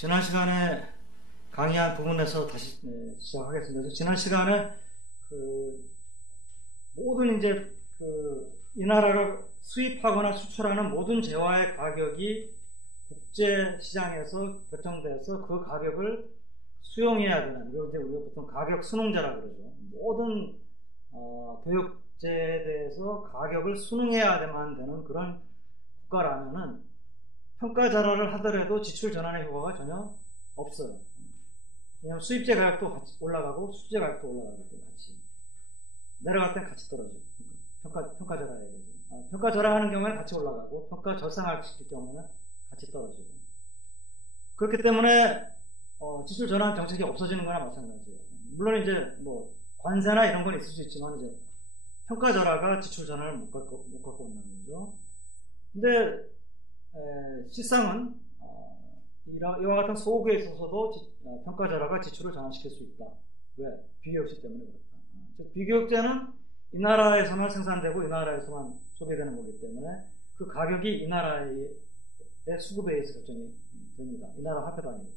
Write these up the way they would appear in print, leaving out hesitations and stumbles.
지난 시간에 강의한 부분에서 다시 시작하겠습니다. 지난 시간에 모든 이제 이 나라가 수입하거나 수출하는 모든 재화의 가격이 국제 시장에서 결정돼서 그 가격을 수용해야 되는, 이걸 이제 우리가 보통 가격 순응자라고 그러죠. 모든 교육제에 대해서 가격을 순응해야만 되는 그런 국가라면은 평가 전환을 하더라도 지출 전환의 효과가 전혀 없어요. 왜냐하면 수입제 가격도 같이 올라가고 수출제 가격도 올라가기 때문에 같이 내려갈 땐 같이 떨어지고 평가 절하해야 되죠. 평가 절하하는 경우에는 같이 올라가고 평가 절상시킬 경우에는 같이 떨어지고, 그렇기 때문에 지출 전환 정책이 없어지는 거나 마찬가지예요. 물론 이제 뭐 관세나 이런 건 있을 수 있지만 이제 평가 절하가 지출 전환을 못 갖고 온다는 거죠. 근데 실상은 이와 같은 소국에 있어서도 평가 절하가 지출을 전환시킬 수 있다. 왜? 비교육제 때문에 그렇다. 즉 비교육제는 이 나라에서만 생산되고 이 나라에서만 소비되는 거기 때문에 그 가격이 이 나라의 수급에 의해서 결정이 됩니다. 이 나라 화폐 단위로.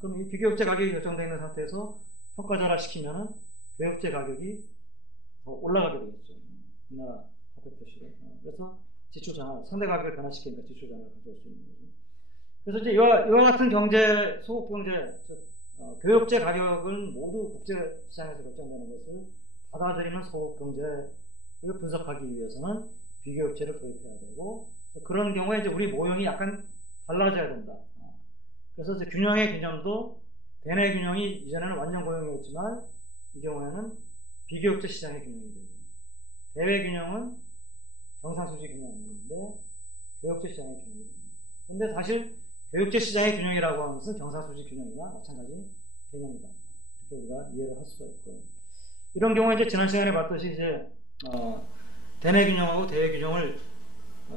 그럼 이 비교육제 가격이 결정되어 있는 상태에서 평가 절하 시키면은 교육제 가격이 올라가게 되겠죠. 이 나라 화폐 표시로. 그래서 지출 전환, 상대 가격을 변화시키니까 지출 전환을 가져올 수 있는 거죠. 그래서 이제 이와 같은 경제, 소국 경제, 교육제 가격은 모두 국제 시장에서 결정되는 것을 받아들이는 소국 경제를 분석하기 위해서는 비교육제를 도입해야 되고, 그런 경우에 이제 우리 모형이 약간 달라져야 된다. 그래서 이제 균형의 개념도 대내 균형이 이전에는 완전 고용이었지만 이 경우에는 비교육제 시장의 균형이 되고, 대외 균형은 경상수지 균형인데 교육제 시장의 균형이 됩니다. 근데 사실 교육제 시장의 균형이라고 하는 것은 경상수지 균형이나 마찬가지 개념이다. 이렇게 우리가 이해를 할 수가 있고요. 이런 경우에 이제 지난 시간에 봤듯이 이제 대내 균형하고 대외 균형을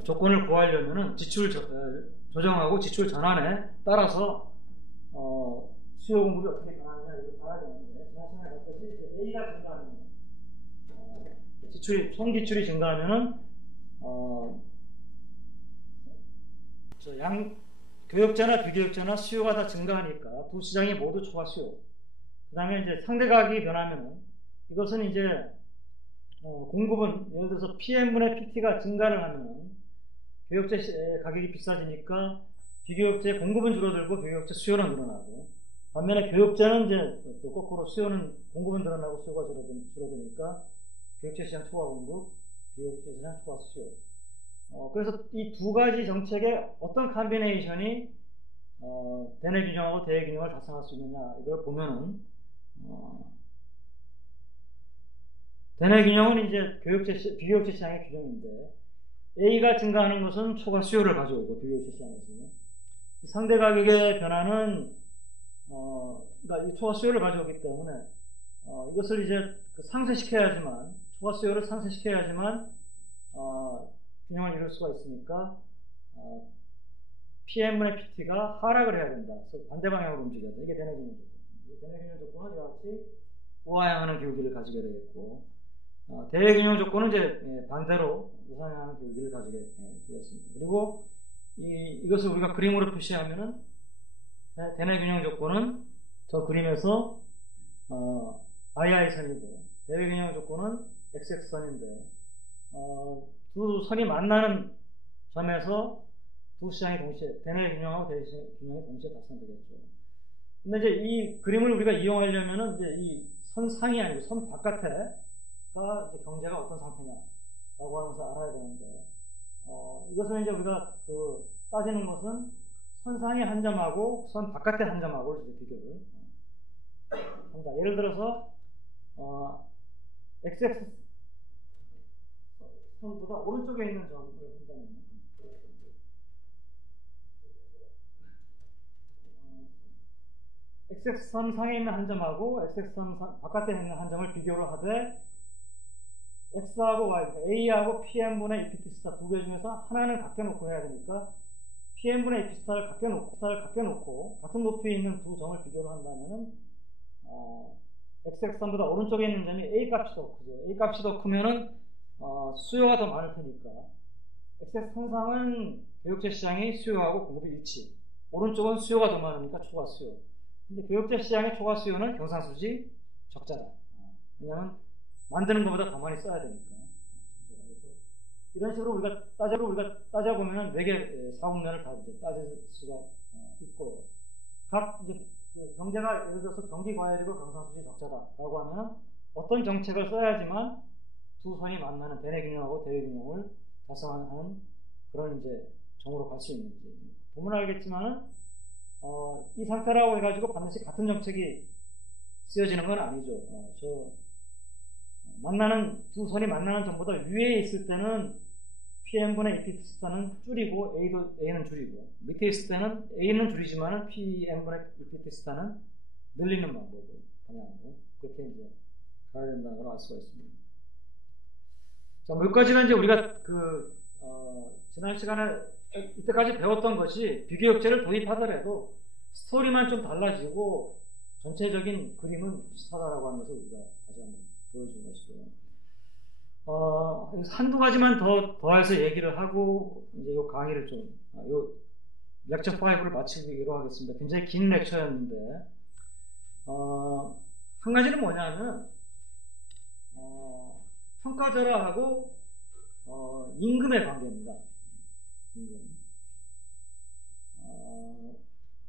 조건을 구하려면은 지출 조정하고 지출 전환에 따라서 수요 공급이 어떻게 변하느냐 이걸 봐야 되는데, 지난 시간에 봤듯이 A가 증가하는 지출이 총 지출이 증가하면은 교육제나 비교육제나 수요가 다 증가하니까 두 시장이 모두 초과 수요. 그 다음에 이제 상대 가격이 변하면은 이것은 이제 공급은 예를 들어서 PM분의 PT가 증가를 하면은 교육제 가격이 비싸지니까 비교육제 공급은 줄어들고 교육제 수요는 늘어나고, 반면에 교육제는 이제 또 거꾸로 수요는 공급은 늘어나고 수요가 줄어드니까 교육제 시장 초과 공급, 비교육제 시장 초과 수요. 그래서 이 두 가지 정책의 어떤 컨비네이션이 대내 균형하고 대외 균형을 달성할 수 있느냐 이걸 보면은 대내 균형은 이제 비교육제 시장의 균형인데, A가 증가하는 것은 초과 수요를 가져오고 비교육제 시장에서 상대 가격의 변화는 그러니까 이 초과 수요를 가져오기 때문에 이것을 이제 상쇄시켜야지만, 초과 수요를 상쇄시켜야지만 균형을 이룰 수가 있으니까 PM분의 PT가 하락을 해야 된다. 그래서 반대 방향으로 움직여야 된다. 이게 대내 균형 조건. 대내 균형 조건은 이와 같이 우하향하는 기울기를 가지게 되겠고, 대외 균형 조건은 이제 반대로 우상향하는 기울기를 가지게 되겠습니다. 그리고 이것을 우리가 그림으로 표시하면은 대내 균형 조건은 저 그림에서 II선이고 대외 균형 조건은 XX선인데 두 선이 만나는 점에서 두 시장이 동시에 대내 균형하고 대외 균형이 동시에 달성되겠죠. 근데 이제 이 그림을 우리가 이용하려면은 이제 이 선 상이 아니고 선 바깥에가 이제 경제가 어떤 상태냐라고 하면서 알아야 되는데, 이것은 이제 우리가 따지는 것은 선 상의 한 점하고 선 바깥의 한 점하고 이제 비교를 한다. 예를 들어서 XX 선보다 오른쪽에 있는 점을 본다면 XX선 상에 있는 한 점하고 XX선 바깥에 있는 한 점을 비교를 하되 X하고 Y, 그러니까 A하고 PM분의 EPT 스타 두 개 중에서 하나는 각겨 놓고 해야 되니까 PM분의 EPT 스타를 각겨 놓고 같은 높이에 있는 두 점을 비교를 한다면은 XX선보다 오른쪽에 있는 점이 A 값이 더 크죠. A 값이 더 크면은 수요가 더 많을 테니까 XX선상은 교육제 시장이 수요하고 공급이 일치. 오른쪽은 수요가 더 많으니까 초과 수요. 근데 교육자 시장의 초과 수요는 경상수지 적자다. 왜냐하면 만드는 것보다 더 많이 써야 되니까. 그래서 이런 식으로 우리가 따져보면 4개 사국면을 다 이제 따질 수가 있고, 각 이제 그 경제가 예를 들어서 경기 과열이고 경상수지 적자다라고 하면 어떤 정책을 써야지만 두 선이 만나는 대내균형하고 대외균형을 달성하는 그런 이제 정으로 갈 수 있는지 보면 알겠지만 이 상태라고 해가지고 반드시 같은 정책이 쓰여지는 건 아니죠. 만나는 두 선이 만나는 점보다 위에 있을 때는 PM분의 EPT스타는 줄이고 A는 줄이고, 밑에 있을 때는 A는 줄이지만 PM분의 EPT스타는 늘리는 방법으로 방향으로 그렇게 이제 가야 된다는 걸 알 수가 있습니다. 자, 몇 가지는 이제 우리가 지난 시간에 이때까지 배웠던 것이 비교역제를 도입하더라도 스토리만 좀 달라지고 전체적인 그림은 비슷하다라고 하는 것을 우리가 다시 한번 보여준 것이고요. 한두 가지만 더해서 얘기를 하고 이제 이 강의를 요 렉처 5를 마치기로 하겠습니다. 굉장히 긴 렉처였는데 한 가지는 뭐냐면 평가절하하고 임금의 관계입니다. 임금.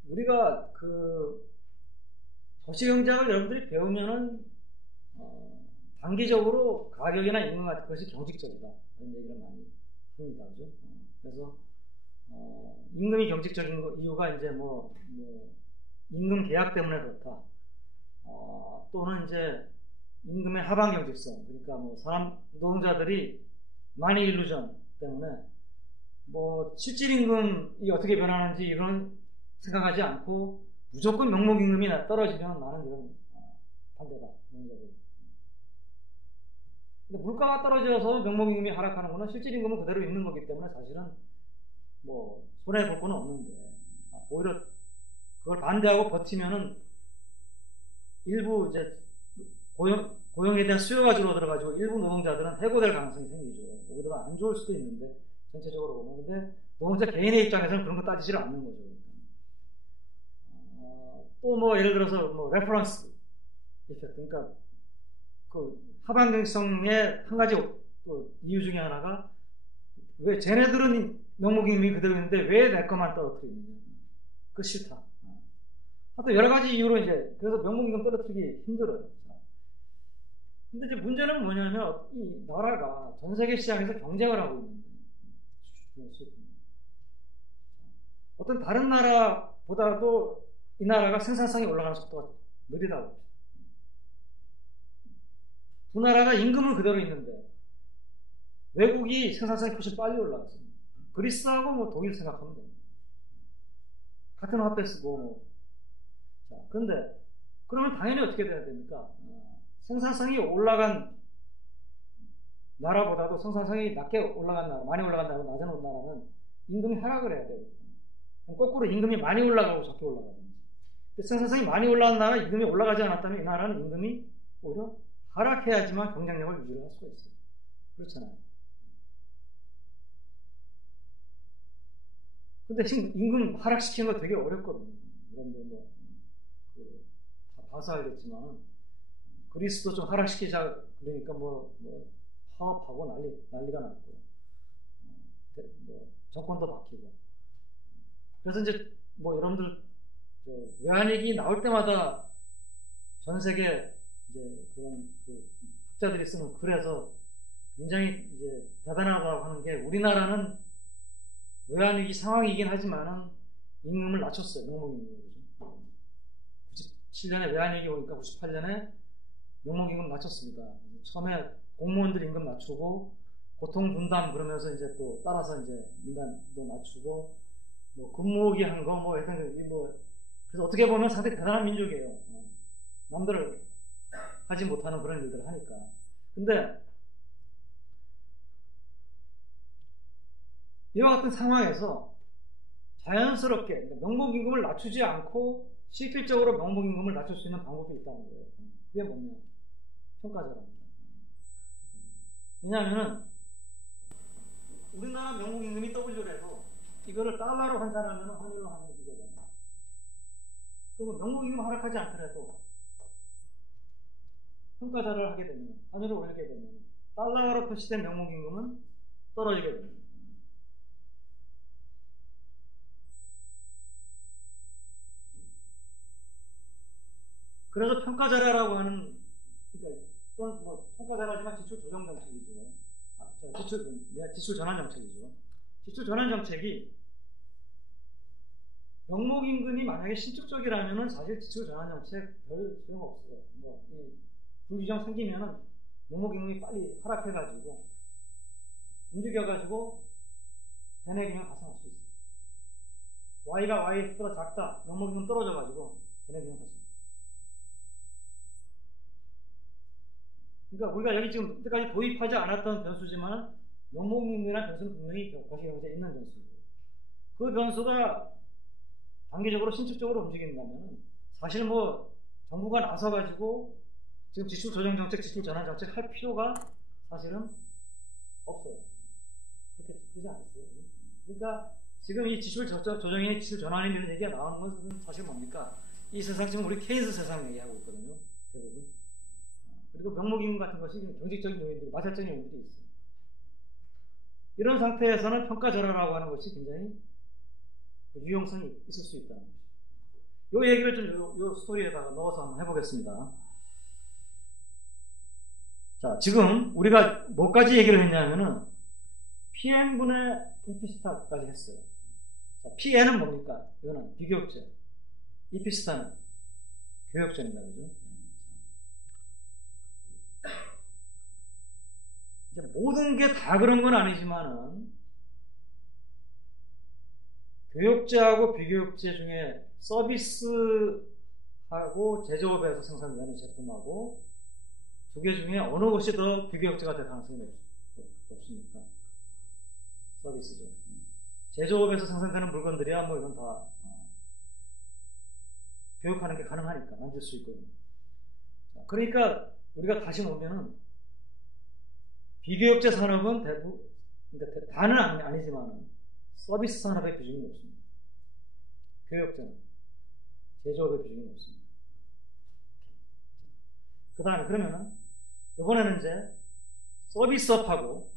우리가 거시경제학을 여러분들이 배우면은 단기적으로 가격이나 임금 같은 것이 경직적이다 이런 얘기를 많이 합니다. 그죠? 그래서 임금이 경직적인 이유가 이제 뭐 임금 계약 때문에 그렇다. 또는 이제 임금의 하방 경직성, 그러니까 뭐 노동자들이 마니 일루전 때문에 뭐 실질 임금이 어떻게 변하는지 이런 생각하지 않고 무조건 명목 임금이 떨어지면 나는 이런 반대다. 근데 물가가 떨어져서 명목 임금이 하락하는 거는 실질 임금은 그대로 있는 거기 때문에 사실은 뭐 손해 볼 건 없는데 오히려 그걸 반대하고 버티면은 일부 이제 고용에 대한 수요가 줄어들어가지고 일부 노동자들은 해고될 가능성이 생기죠. 오히려 안 좋을 수도 있는데 전체적으로 보면. 근데 노동자 개인의 입장에서는 그런 거 따지질 않는 거죠. 또 뭐 예를 들어서 뭐 레퍼런스 이펙트, 그러니까 그 하방 경직성의 한 가지 또 이유 중에 하나가 왜 쟤네들은 명목임금이 그대로 있는데 왜 내 것만 떨어뜨리느냐. 그 싫다. 하여튼 여러 가지 이유로 이제 그래서 명목임금 떨어뜨리기 힘들어요. 근데 이제 문제는 뭐냐면 이 나라가 전 세계 시장에서 경쟁을 하고 있는데 어떤 다른 나라보다도 이 나라가 생산성이 올라가는 속도가 느리다고. 두 나라가 임금은 그대로 있는데 외국이 생산성이 훨씬 빨리 올라갔습니다. 그리스하고 뭐 독일 생각하면 됩니다. 같은 화폐 쓰고 뭐. 자, 그런데 그러면 당연히 어떻게 돼야 됩니까? 생산성이 올라간 나라보다도 생산성이 낮게 올라간 나라, 많이 올라간 나라, 낮은 나라는 임금이 하락을 해야 돼요. 거꾸로 임금이 많이 올라가고 적게 올라가든지. 생산성이 많이 올라간 나라, 임금이 올라가지 않았다면 이 나라는 임금이 오히려 하락해야지만 경쟁력을 유지할 수가 있어요. 그렇잖아요. 근데 지금 임금 하락시키는 거 되게 어렵거든요. 여러분들 다 봐서 알겠지만 그리스도 좀 하락시키자 그러니까 파업하고 난리가 났고 정권도 바뀌고. 그래서 이제 여러분들 외환위기 나올 때마다 전 세계 이제 그런 학자들이 쓰는 글에서 굉장히 이제 대단하다고 하는 게 우리나라는 외환위기 상황이긴 하지만은 임금을 낮췄어요. 명목임금을. 97년에 외환위기 오니까 98년에 명목임금 낮췄습니다. 처음에 공무원들 임금 낮추고 고통분담 그러면서 이제 또 따라서 이제 민간도 낮추고 근무기 한 거 하여튼 그래서 어떻게 보면 상당히 대단한 민족이에요. 남들을 하지 못하는 그런 일들을 하니까. 근데 이와 같은 상황에서 자연스럽게 명목임금을 낮추지 않고 실질적으로 명목임금을 낮출 수 있는 방법이 있다는 거예요. 그게 뭐냐? 평가절하입니다. 왜냐하면 우리나라 명목임금이 W래도 이거를 달러로 환산하면 환율로 하는 이거잖아요. 그리고 명목임금 하락하지 않더라도 평가자를 하게 되면, 환율을 올리게 되면 달러로 표시된 명목임금은 떨어지게 됩니다. 그래서 평가자라고 하는, 그러니까 또는 뭐 평가자라지만 지출 조정 정책이죠. 지출 전환 정책이죠. 지출 전환 정책이 명목임금이 만약에 신축적이라면은 사실 지출 전환 정책 별 소용 없어요. 뭐 불규정 생기면은 명목임금이 빨리 하락해가지고 움직여가지고 대내 균형 가성할 수 있어요. Y가 Y보다 작다, 명목임금 떨어져가지고 대내 균형 가성. 그러니까 우리가 여기 지금 이때까지 도입하지 않았던 변수지만 명목임금이라는 변수는 분명히 거시경제에 있는 변수고, 그 변수가 단기적으로 신축적으로 움직인다면 사실 뭐 정부가 나서가지고 지금 지출 조정 정책, 지출 전환 정책 할 필요가 사실은 없어요. 그러지 않겠어요? 그러니까 지금 이 지출 조정이 지출 전환이 이런 얘기가 나오는 것은 사실 뭡니까? 이 세상 지금 우리 케인스 세상 얘기하고 있거든요. 대부분. 그리고 명목임금 같은 것이 경제적인 요인들이, 마찰적인 요인들이 있어요. 이런 상태에서는 평가절하라고 하는 것이 굉장히 유용성이 있을 수 있다는 것이죠. 이 얘기를 좀 요 스토리에다가 넣어서 한번 해보겠습니다. 자, 지금 우리가 뭐까지 얘기를 했냐면은 PN분의 이피스타까지 했어요. 자, PN은 뭡니까? 이거는 비교역제. 이피스타는 교역제입니다. 그죠? 이제 모든 게 다 그런 건 아니지만은 교역제하고 비교역제 중에 서비스하고 제조업에서 생산되는 제품하고 두 개 중에 어느 것이 더 비교역제가 될 가능성이 높습니까? 서비스죠. 제조업에서 생산되는 물건들이야 뭐 이건 다 교역하는 게 가능하니까 만들 수 있거든요. 그러니까 우리가 다시 보면은 비교역제 산업은 대부분, 그러니까 다는 아니지만 서비스 산업의 비중이 높습니다. 교역제는 제조업의 비중이 높습니다. 그 다음에 그러면은 이번에는 이제 서비스업하고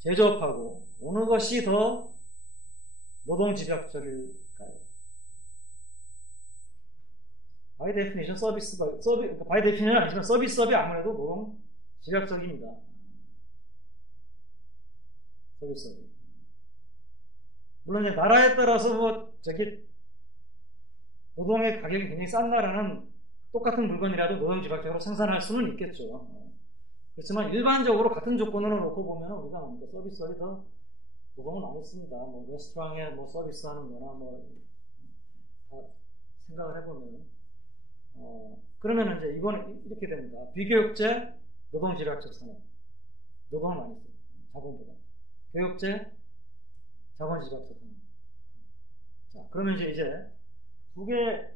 제조업하고 어느 것이 더 노동집약적일까요? 바이 데피니션 바이 데피니션은 아니지만 서비스업이 아무래도 노동집약적입니다. 서비스업이. 물론 이제 나라에 따라서 뭐 노동의 가격이 굉장히 싼 나라는 똑같은 물건이라도 노동집약적으로 생산할 수는 있겠죠. 그렇지만 일반적으로 같은 조건으로 놓고 보면 우리가 서비스업이 더 노동을 많이 씁니다. 뭐 레스토랑에 뭐 서비스하는 거나 뭐 다 생각을 해보면 그러면 이제 이번에 이렇게 됩니다. 비교역제 노동집약적 산업, 노동을 많이 써요. 자본보다. 교역제 자본집약적 산업. 자, 그러면 이제 두 개를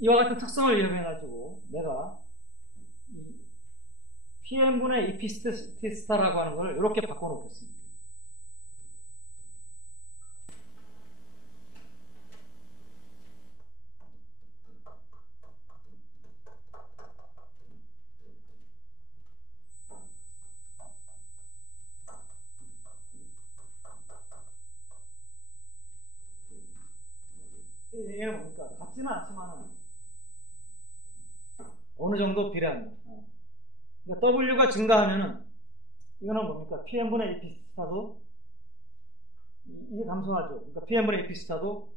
이와 같은 특성을 이용해가지고 내가 PM분의 이피스타라고 하는 걸 이렇게 바꿔놓겠습니다. 얘는 뭡니까? 같지는 않지만 어느 정도 비례합니다. 그러니까 W가 증가하면은 이거는 뭡니까? PM분의 이피스타도 이게 감소하죠. 그러니까 PM분의 이피스타도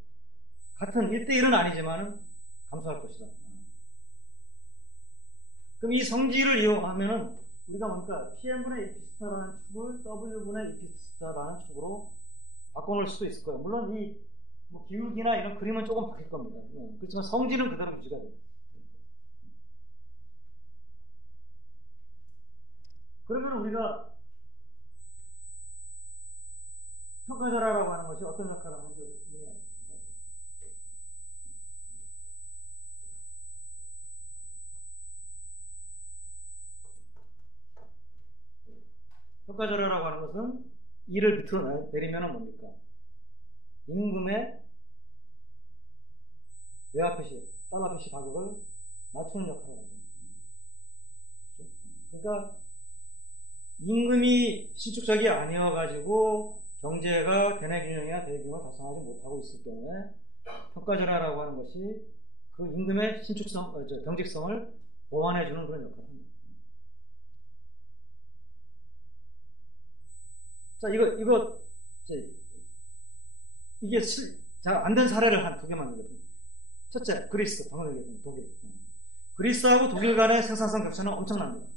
같은 1대1은 아니지만은 감소할 것이다. 그럼 이 성질을 이용하면은 우리가 뭡니까? PM분의 이피스타라는 축을 W분의 이피스타라는 축으로 바꿔놓을 수도 있을 거예요. 물론 이 뭐 기울기나 이런 그림은 조금 바뀔 겁니다. 그렇지만 성질은 그대로 유지가 돼요. 그러면 우리가 평가절하라고 하는 것이 어떤 역할을 하는지 평가절하라고 하는 것은 일을 밑으로 내리면 뭡니까? 임금의 외화 표시, 달러 표시 가격을 낮추는 역할을 하죠. 그러니까 임금이 신축적이 아니어가지고 경제가 대내 균형이나 대기금을 달성하지 못하고 있을 경우에 평가전환이라고 하는 것이 그 임금의 신축성, 경직성을 보완해주는 그런 역할을 합니다. 자, 이게 잘 안 된 사례를 한 두 개만 얘기해요. 첫째, 그리스, 방금 얘기했던 독일. 그리스하고 독일 간의 생산성 격차는 엄청납니다.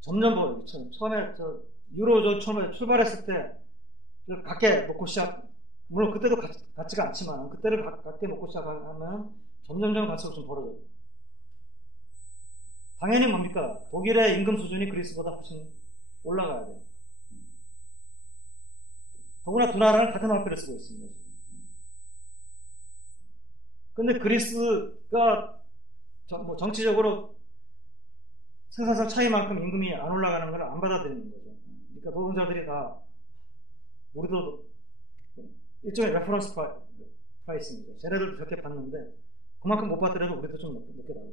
점점 처음에 유로존 처음에 출발했을 때 갖게 먹고 물론 그때도 같지가 않지만 그때를 갖게 먹고 시작하면 점점점 가치가 좀 벌어져요. 당연히 뭡니까? 독일의 임금 수준이 그리스보다 훨씬 올라가야 돼요. 더구나 두 나라는 같은 화폐를 쓰고 있습니다. 근데 그리스가 정치적으로 생산성 차이만큼 임금이 안 올라가는 걸 안 받아들이는 거죠. 그러니까 노동자들이 다 우리도 일종의 레퍼런스 프라이스입니다. 쟤네들도 저렇게 받는데 그만큼 못 받더라도 우리도 좀 높게 달라.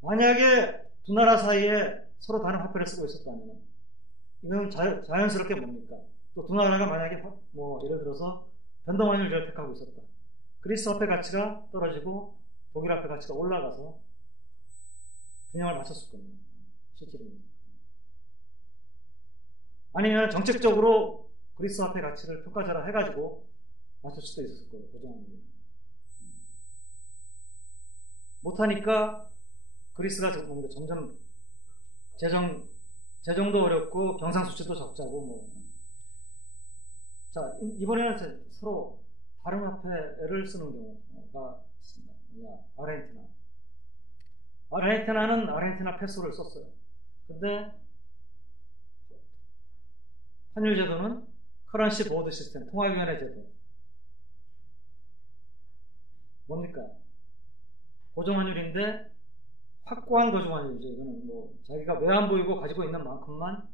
만약에 두 나라 사이에 서로 다른 화폐를 쓰고 있었다면 이건 자연스럽게 뭡니까? 또 두 나라가 만약에 예를 들어서 변동환율제를 택하고 있었다. 그리스 화폐 가치가 떨어지고 독일 화폐 가치가 올라가서 균형을 맞췄을 겁니다. 실질입니다. 아니면 정책적으로 그리스 화폐 가치를 평가절하 해가지고 맞출 수도 있었을 거예요. 고정환율. 못하니까 그리스가 점점 재정도 어렵고 경상수지도 적자고 자, 이번에는 서로 다른 화폐를 쓰는 경우가 있습니다. 아르헨티나는 아르헨티나 페소를 썼어요. 근데 환율 제도는 커런시 보드 시스템, 통화위원회 제도. 뭡니까? 고정환율인데 확고한 고정환율이죠. 이거는 자기가 외환 보이고 가지고 있는 만큼만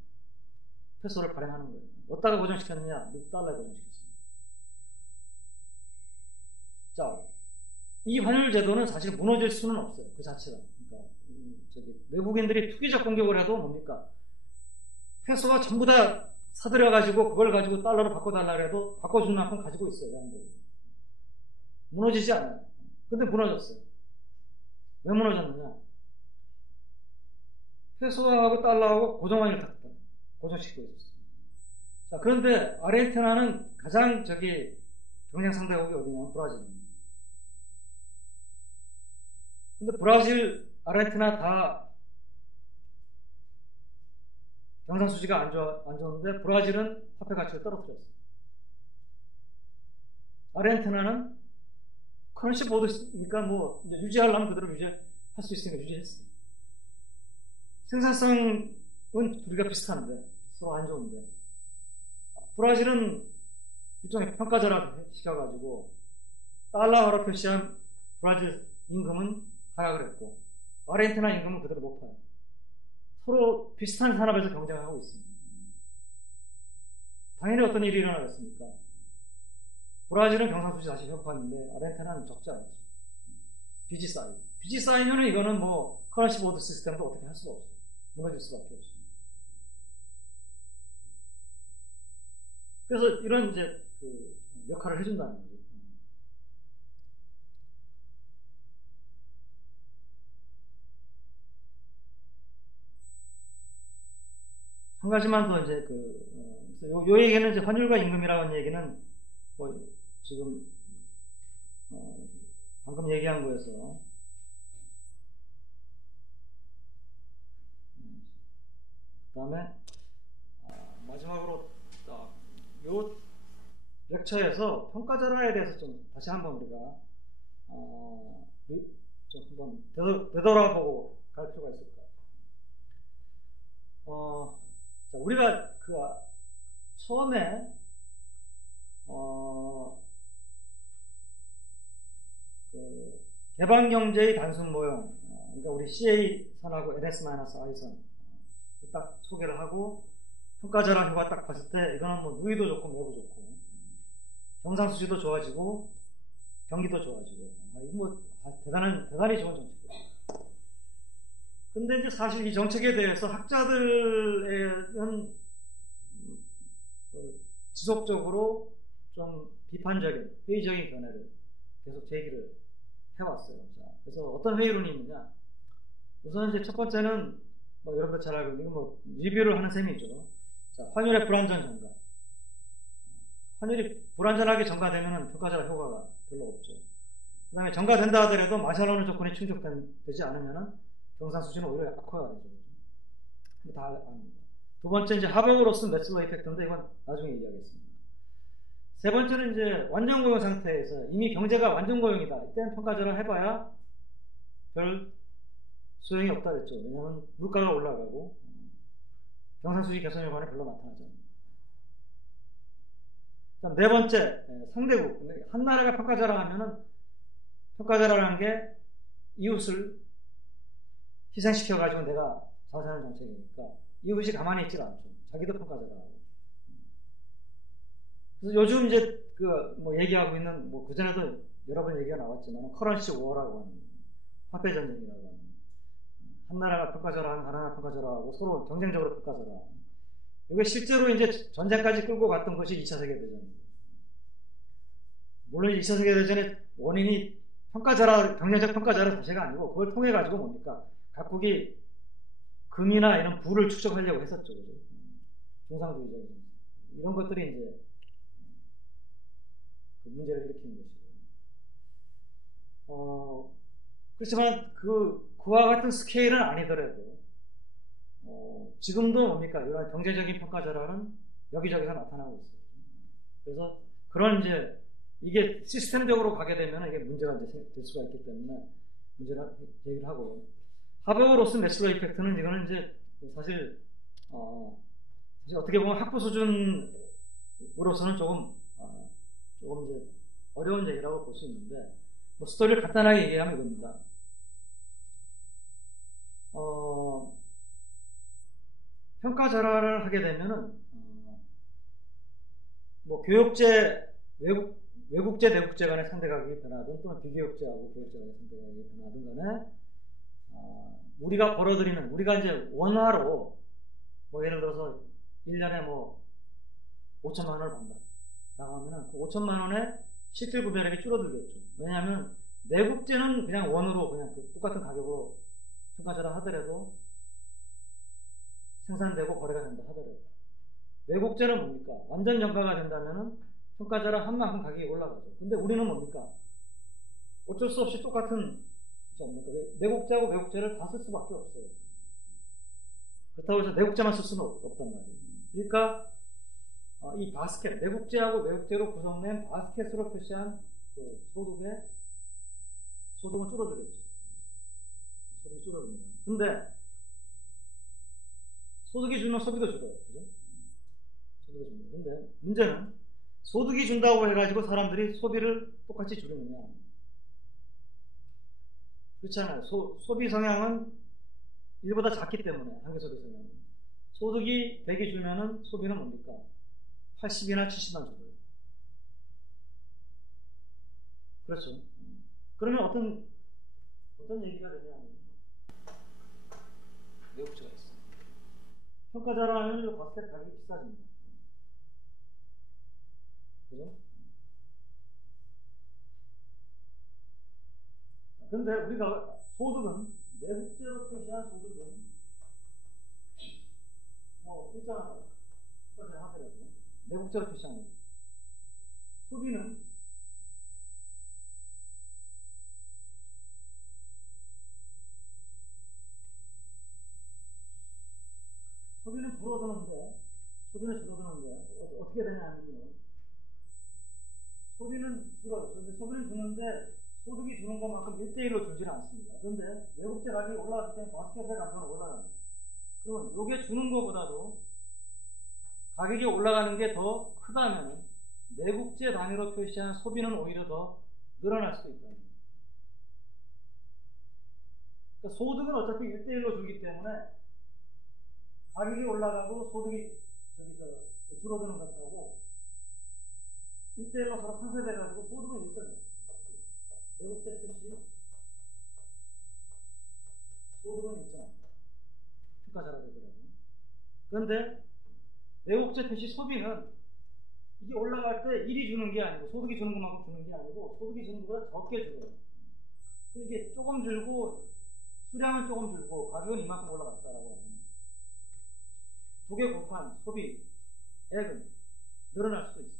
페소를 발행하는 거예요. 어디다가 고정시켰느냐? 미국 달러에 고정시켰습니다. 자, 이 환율 제도는 사실 무너질 수는 없어요. 그 자체가. 그러니까 외국인들이 투기적 공격을 해도 뭡니까? 페소가 전부 다 사들여가지고 그걸 가지고 달러로 바꿔달라 해도 바꿔주는 만큼 가지고 있어요. 외환보유. 무너지지 않아요. 근데 무너졌어요. 왜 무너졌느냐? 페소하고 달러하고 고정환율 다 고정시키고 있었어요. 자, 그런데 아르헨티나는 가장 경쟁 상대국이 어디냐면 브라질입니다. 근데 브라질, 아르헨티나 다 경상수지가 안 좋은데 브라질은 화폐 가치를 떨어뜨렸어요. 아르헨티나는 커런시 보드니까 이제 유지하려면 그대로 유지할 수 있으니까 유지했어요. 생산성은 둘이가 비슷한데 서로 안 좋은데 브라질은 일종의 평가절하 시켜가지고 달러화로 표시한 브라질 임금은 하락을 했고 아르헨티나 임금은 그대로 높아요. 서로 비슷한 산업에서 경쟁하고 있습니다. 당연히 어떤 일이 일어나겠습니까? 브라질은 경상수지 다시 회복하는데 아르헨티나는 적지 않죠. 빚이 쌓이고. 빚이 쌓이면 이거는 커런시 보드 시스템도 어떻게 할 수가 없어요. 무너질 수밖에 없어요. 그래서 이런 역할을 해준다는 거죠. 한 가지만 더 요 얘기는 환율과 임금이라는 얘기는 지금 방금 얘기한 거에서 그 다음에 마지막으로 요 렉처에서 평가절하에 대해서 좀 다시 한번 우리가 좀 한번 되돌아보고 갈 필요가 있을 것 같아요. 자, 우리가 처음에 개방경제의 단순 모형, 그러니까 우리 CA 선하고 NS-I선 딱 소개를 하고 평가절하 효과 딱 봤을 때 이거는 누이도 좋고 매우 좋고 경상수지도 좋아지고 경기도 좋아지고 이거 뭐 대단히 좋은 정책이에요. 근데 이제 사실 이 정책에 대해서 학자들은 지속적으로 좀 비판적인 회의적인 견해를 계속 제기를 해왔어요. 자, 그래서 어떤 회의론이 있느냐? 우선 이제 첫 번째는 뭐 여러분들 잘 알고 있는 뭐 리뷰를 하는 셈이죠. 자, 환율의 불안전 전가. 환율이 불안전하게 전가되면 평가자라 효과가 별로 없죠. 그 다음에 전가된다 하더라도 마샬론의 조건이 충족되지 않으면 경상수지는 오히려 악화가 되죠. 다 아닙니다. 두 번째 이제 하버로슨 메슬러 이펙트인데 이건 나중에 얘기하겠습니다. 세 번째는 이제 완전 고용 상태에서 이미 경제가 완전 고용이다. 이때는 평가절하 해봐야 별 소용이 없다 그랬죠. 왜냐하면 물가가 올라가고 경상수지 개선 효과는 별로 나타나지 않습니다. 네 번째, 상대국. 한 나라가 평가절하 하면은 평가절하라는 게 이웃을 희생시켜가지고 내가 잘 사는 정책이니까 이웃이 가만히 있질 않죠. 자기도 평가절하하고. 그래서 요즘 이제 뭐 얘기하고 있는 뭐 그전에도 여러 번 얘기가 나왔지만 커런시 워라고 하는 화폐 전쟁이라고 하는 한 나라가 평가절하하면 다른 나라 평가절하하고 서로 경쟁적으로 평가절하하는 이게 실제로 이제 전쟁까지 끌고 갔던 것이 2차 세계대전입니다. 물론 2차 세계대전의 원인이 경쟁적 평가절하 자체가 아니고 그걸 통해 가지고 뭡니까? 각국이 금이나 이런 부를 축적하려고 했었죠. 그죠? 중상주의적인 이런 것들이 이제 그 문제를 일으키는 것이고. 그렇지만 그와 같은 스케일은 아니더라도 지금도 뭡니까? 이런 경제적인 평가절하는 여기저기서 나타나고 있어요. 그래서 그런 이제 이게 시스템적으로 가게 되면 이게 문제가 이제 될 수가 있기 때문에 문제를 제기를 하고 하버로슨 메슬러 이펙트는 이거는 이제 사실 어떻게 보면 학부 수준으로서는 조금 이제 어려운 얘기라고 볼 수 있는데 뭐 스토리를 간단하게 얘기하면 이겁니다. 평가절하를 하게 되면은 뭐 교육제 외국제 내국제 간의 상대 가격이 변하든 또는 비교육제하고 교육제 간의 상대 가격이 변하든 간에 우리가 벌어들이는 우리가 이제 원화로 뭐 예를 들어서 1년에 뭐 5천만 원을 번다 라고 하면은 그 5천만 원의 실질 구매력이 줄어들겠죠. 왜냐하면 내국제는 그냥 원으로 그냥 똑같은 가격으로 평가절하 하더라도 생산되고 거래가 된다 하더라도 외국제는 뭡니까? 완전 정가가 된다면은 평가절하 한 만큼 가격이 올라가죠. 근데 우리는 뭡니까? 어쩔 수 없이 똑같은 내국제하고 외국제를 다 쓸 수밖에 없어요. 그렇다고 해서 내국제만 쓸 수는 없단 말이에요. 그러니까 이 바스켓, 내국제하고 외국제로 구성된 바스켓으로 표시한 그 소득은 줄어들겠죠. 소득이 줄어듭니다. 근데 소득이 줄면 소비도 줄어요. 그죠? 소비도 줍니다. 근데 문제는 소득이 준다고 해가지고 사람들이 소비를 똑같이 줄이느냐. 그렇지 않아요. 소비 성향은 일보다 작기 때문에 한계 소비 성향은. 소득이 100이 줄면은 소비는 뭡니까? 80이나 70만 줘요. 그렇죠. 그러면 어떤 얘기가 되냐면 외국제가 있어요. 평가절하하면 바스켓 가격이 비싸집니다. 그죠? 근데 우리가 소득은 내국제로 표시한 소득은 뭐 일정한 평가절 하더라도 내국제로 표시한 거예요. 소비는 줄어드는데 어떻게 되냐면요. 소비는 줄어요. 그런데 소비는 주는데 소득이 주는 것만큼 1대1로 줄지는 않습니다. 그런데 외국제 가격이 올라갔기 때문에 바스켓의 가격은 올라갑니다. 그러면 이게 주는 것보다도 가격이 올라가는 게 더 크다면 내국제 단위로 표시한 소비는 오히려 더 늘어날 수도 있다. 그러니까 소득은 어차피 1대1로 줄기 때문에 가격이 올라가고 소득이 줄어드는 것 같다고 1대1로 서로 상쇄돼가지고 소득은 있어요. 내국제 표시 소득은 있죠. 평가자라 되더라고요. 그런데 내국제 표시 소비는 이게 올라갈 때 1이 주는 게 아니고 소득이 주는 것만큼 주는 게 아니고 소득이 주는 것보다 적게 주고요. 이게 조금 줄고 수량은 조금 줄고 가격은 이만큼 올라갔다라고 하면 두 개 곱한 소비액은 늘어날 수도 있어요.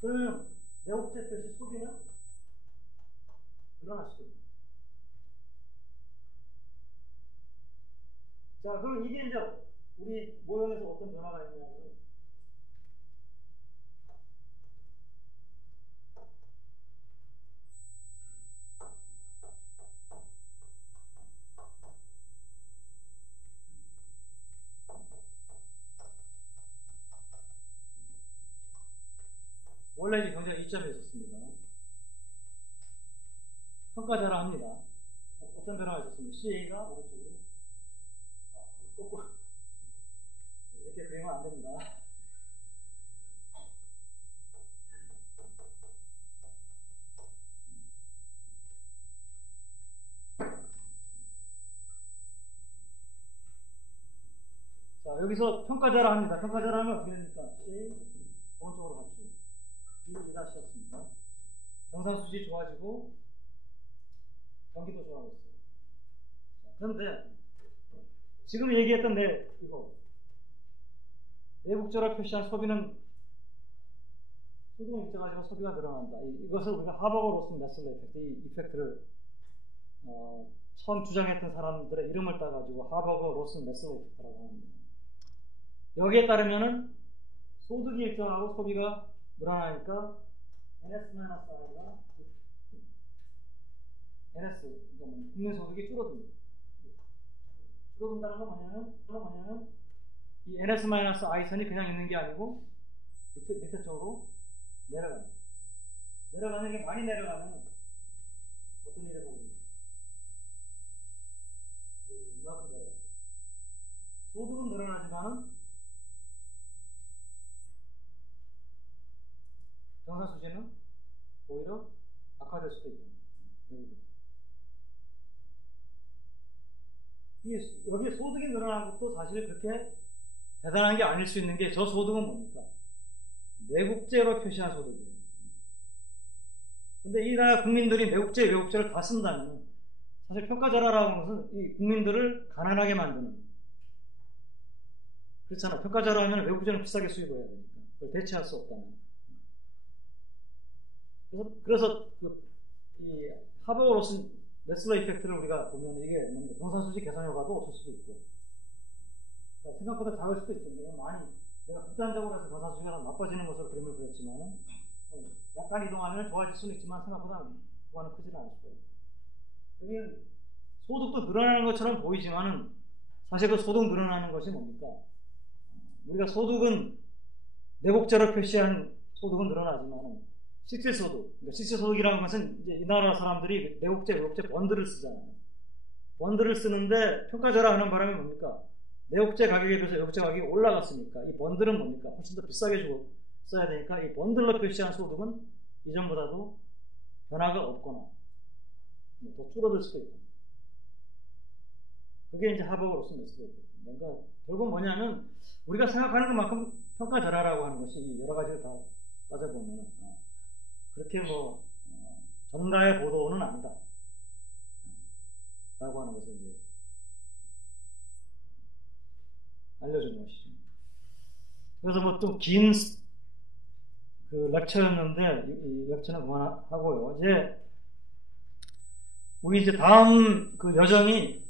그러면 내국제 표시 소비는 늘어날 수도 있어요. 자, 그럼 이게 이제 우리 모형에서 어떤 변화가 있냐면 원래 이제 경제가 2점에 있었습니다. 평가자라 합니다. 어떤 변화가 있었습니까? CA가 오른쪽으로 거꾸로 이렇게 그리면 안 됩니다. 자, 여기서 평가자라 합니다. 평가자라 하면 어떻게 됩니까? C 오른쪽으로 갔죠. 2-였습니다. 경상수지 좋아지고 경기도 좋아졌어요. 그런데 지금 얘기했던 이거 내국제로 표시한 소비는 소득은 일정하지만 소비가 늘어난다. 이것을 우리가 하버그-로슨-메슬러 이펙트, 이 이펙트를 처음 주장했던 사람들의 이름을 따가지고 하버그-로슨-메슬러 이펙트라고 합니다. 여기에 따르면은 소득이 일정하고 소비가 늘어나니까 NS-I가 NS, 그러니까 국민소득이 줄어듭니다. 줄어든다는 건 뭐냐면 이 NS-I 선이 그냥 있는 게 아니고 밑에 쪽으로 내려갑니다. 내려가는 게 많이 내려가면 어떤 일이 보입니까? 이만큼 내려갑니다. 소득은 늘어나지만은 경상수지는 오히려 악화될 수도 있다. 여기에 소득이 늘어난 것도 사실 그렇게 대단한 게 아닐 수 있는 게 저 소득은 뭡니까? 내국제로 표시한 소득이에요. 근데 이 나라 국민들이 내국제, 외국제를 다 쓴다면 사실 평가자라라고 하는 것은 이 국민들을 가난하게 만드는, 그렇잖아. 평가자라 하면 외국제는 비싸게 수입을 해야 되니까 그걸 대체할 수 없다면. 그래서 이 하버그-로슨-메슬러 이펙트를 우리가 보면 이게 경상수지 개선 효과도 없을 수도 있고 생각보다 작을 수도 있죠. 많이 내가 극단적으로 해서 경상수지가 나빠지는 것으로 그림을 그렸지만 약간 이동하면 좋아질 수는 있지만 생각보다 효과는 크지는 않을 수가 있고, 여기는 소득도 늘어나는 것처럼 보이지만은 사실 그 소득 늘어나는 것이 뭡니까? 우리가 소득은 내국제로 표시한 소득은 늘어나지만은 실질소득, 그러니까 실질소득이라는 것은 이제 이 나라 사람들이 내국제, 외국제 번들을 쓰잖아요. 번들을 쓰는데 평가자라 하는 바람에 뭡니까? 내국제 가격에 비해서 외국제 가격이 올라갔으니까 이 번들은 뭡니까? 훨씬 더 비싸게 주고 써야 되니까 이 번들로 표시한 소득은 이전보다도 변화가 없거나 더 줄어들 수도 있다. 그게 이제 하버그-로슨-메슬러 이펙트입니다. 그러니까 결국 뭐냐면 우리가 생각하는 것만큼 평가자라라고 하는 것이 여러 가지를 다 따져보면 그렇게 전가의 보도는 아니다 라고 하는 것을 이제 알려주는 것이죠. 그래서 좀 긴 그 렉처였는데 이 렉처는 그만하고요. 이제 우리 이제 다음 그 여정이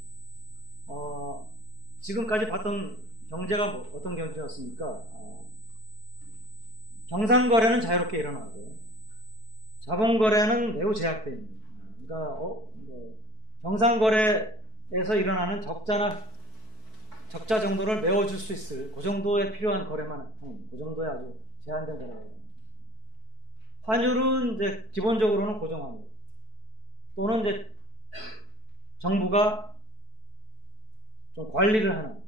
지금까지 봤던 경제가 어떤 경제였습니까? 경상거래는 자유롭게 일어나고 자본거래는 매우 제약되어 있는. 그러니까 경상거래에서 일어나는 적자 정도를 메워줄 수 있을 그 정도에 필요한 거래만 그 정도에 아주 제한된 거래예요. 환율은 이제 기본적으로는 고정환율 또는 이제 정부가 좀 관리를 하는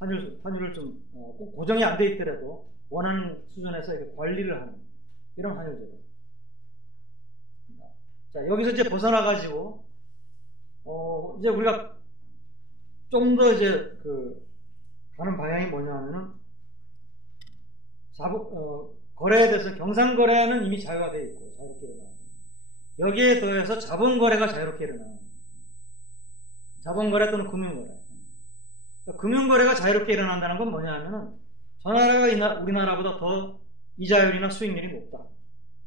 환율을 좀 꼭 고정이 안 돼 있더라도 원하는 수준에서 이렇게 관리를 하는 이런 환율제도. 자, 여기서 이제 벗어나가지고, 이제 우리가 좀 더 이제 가는 방향이 뭐냐 하면은, 거래에 대해서 경상거래는 이미 자유화 되어 있고, 자유롭게 일어나고, 여기에 더해서 자본거래가 자유롭게 일어나는, 자본거래 또는 금융거래. 그러니까 금융거래가 자유롭게 일어난다는 건 뭐냐 하면은, 저 나라가 우리나라보다 더 이자율이나 수익률이 높다.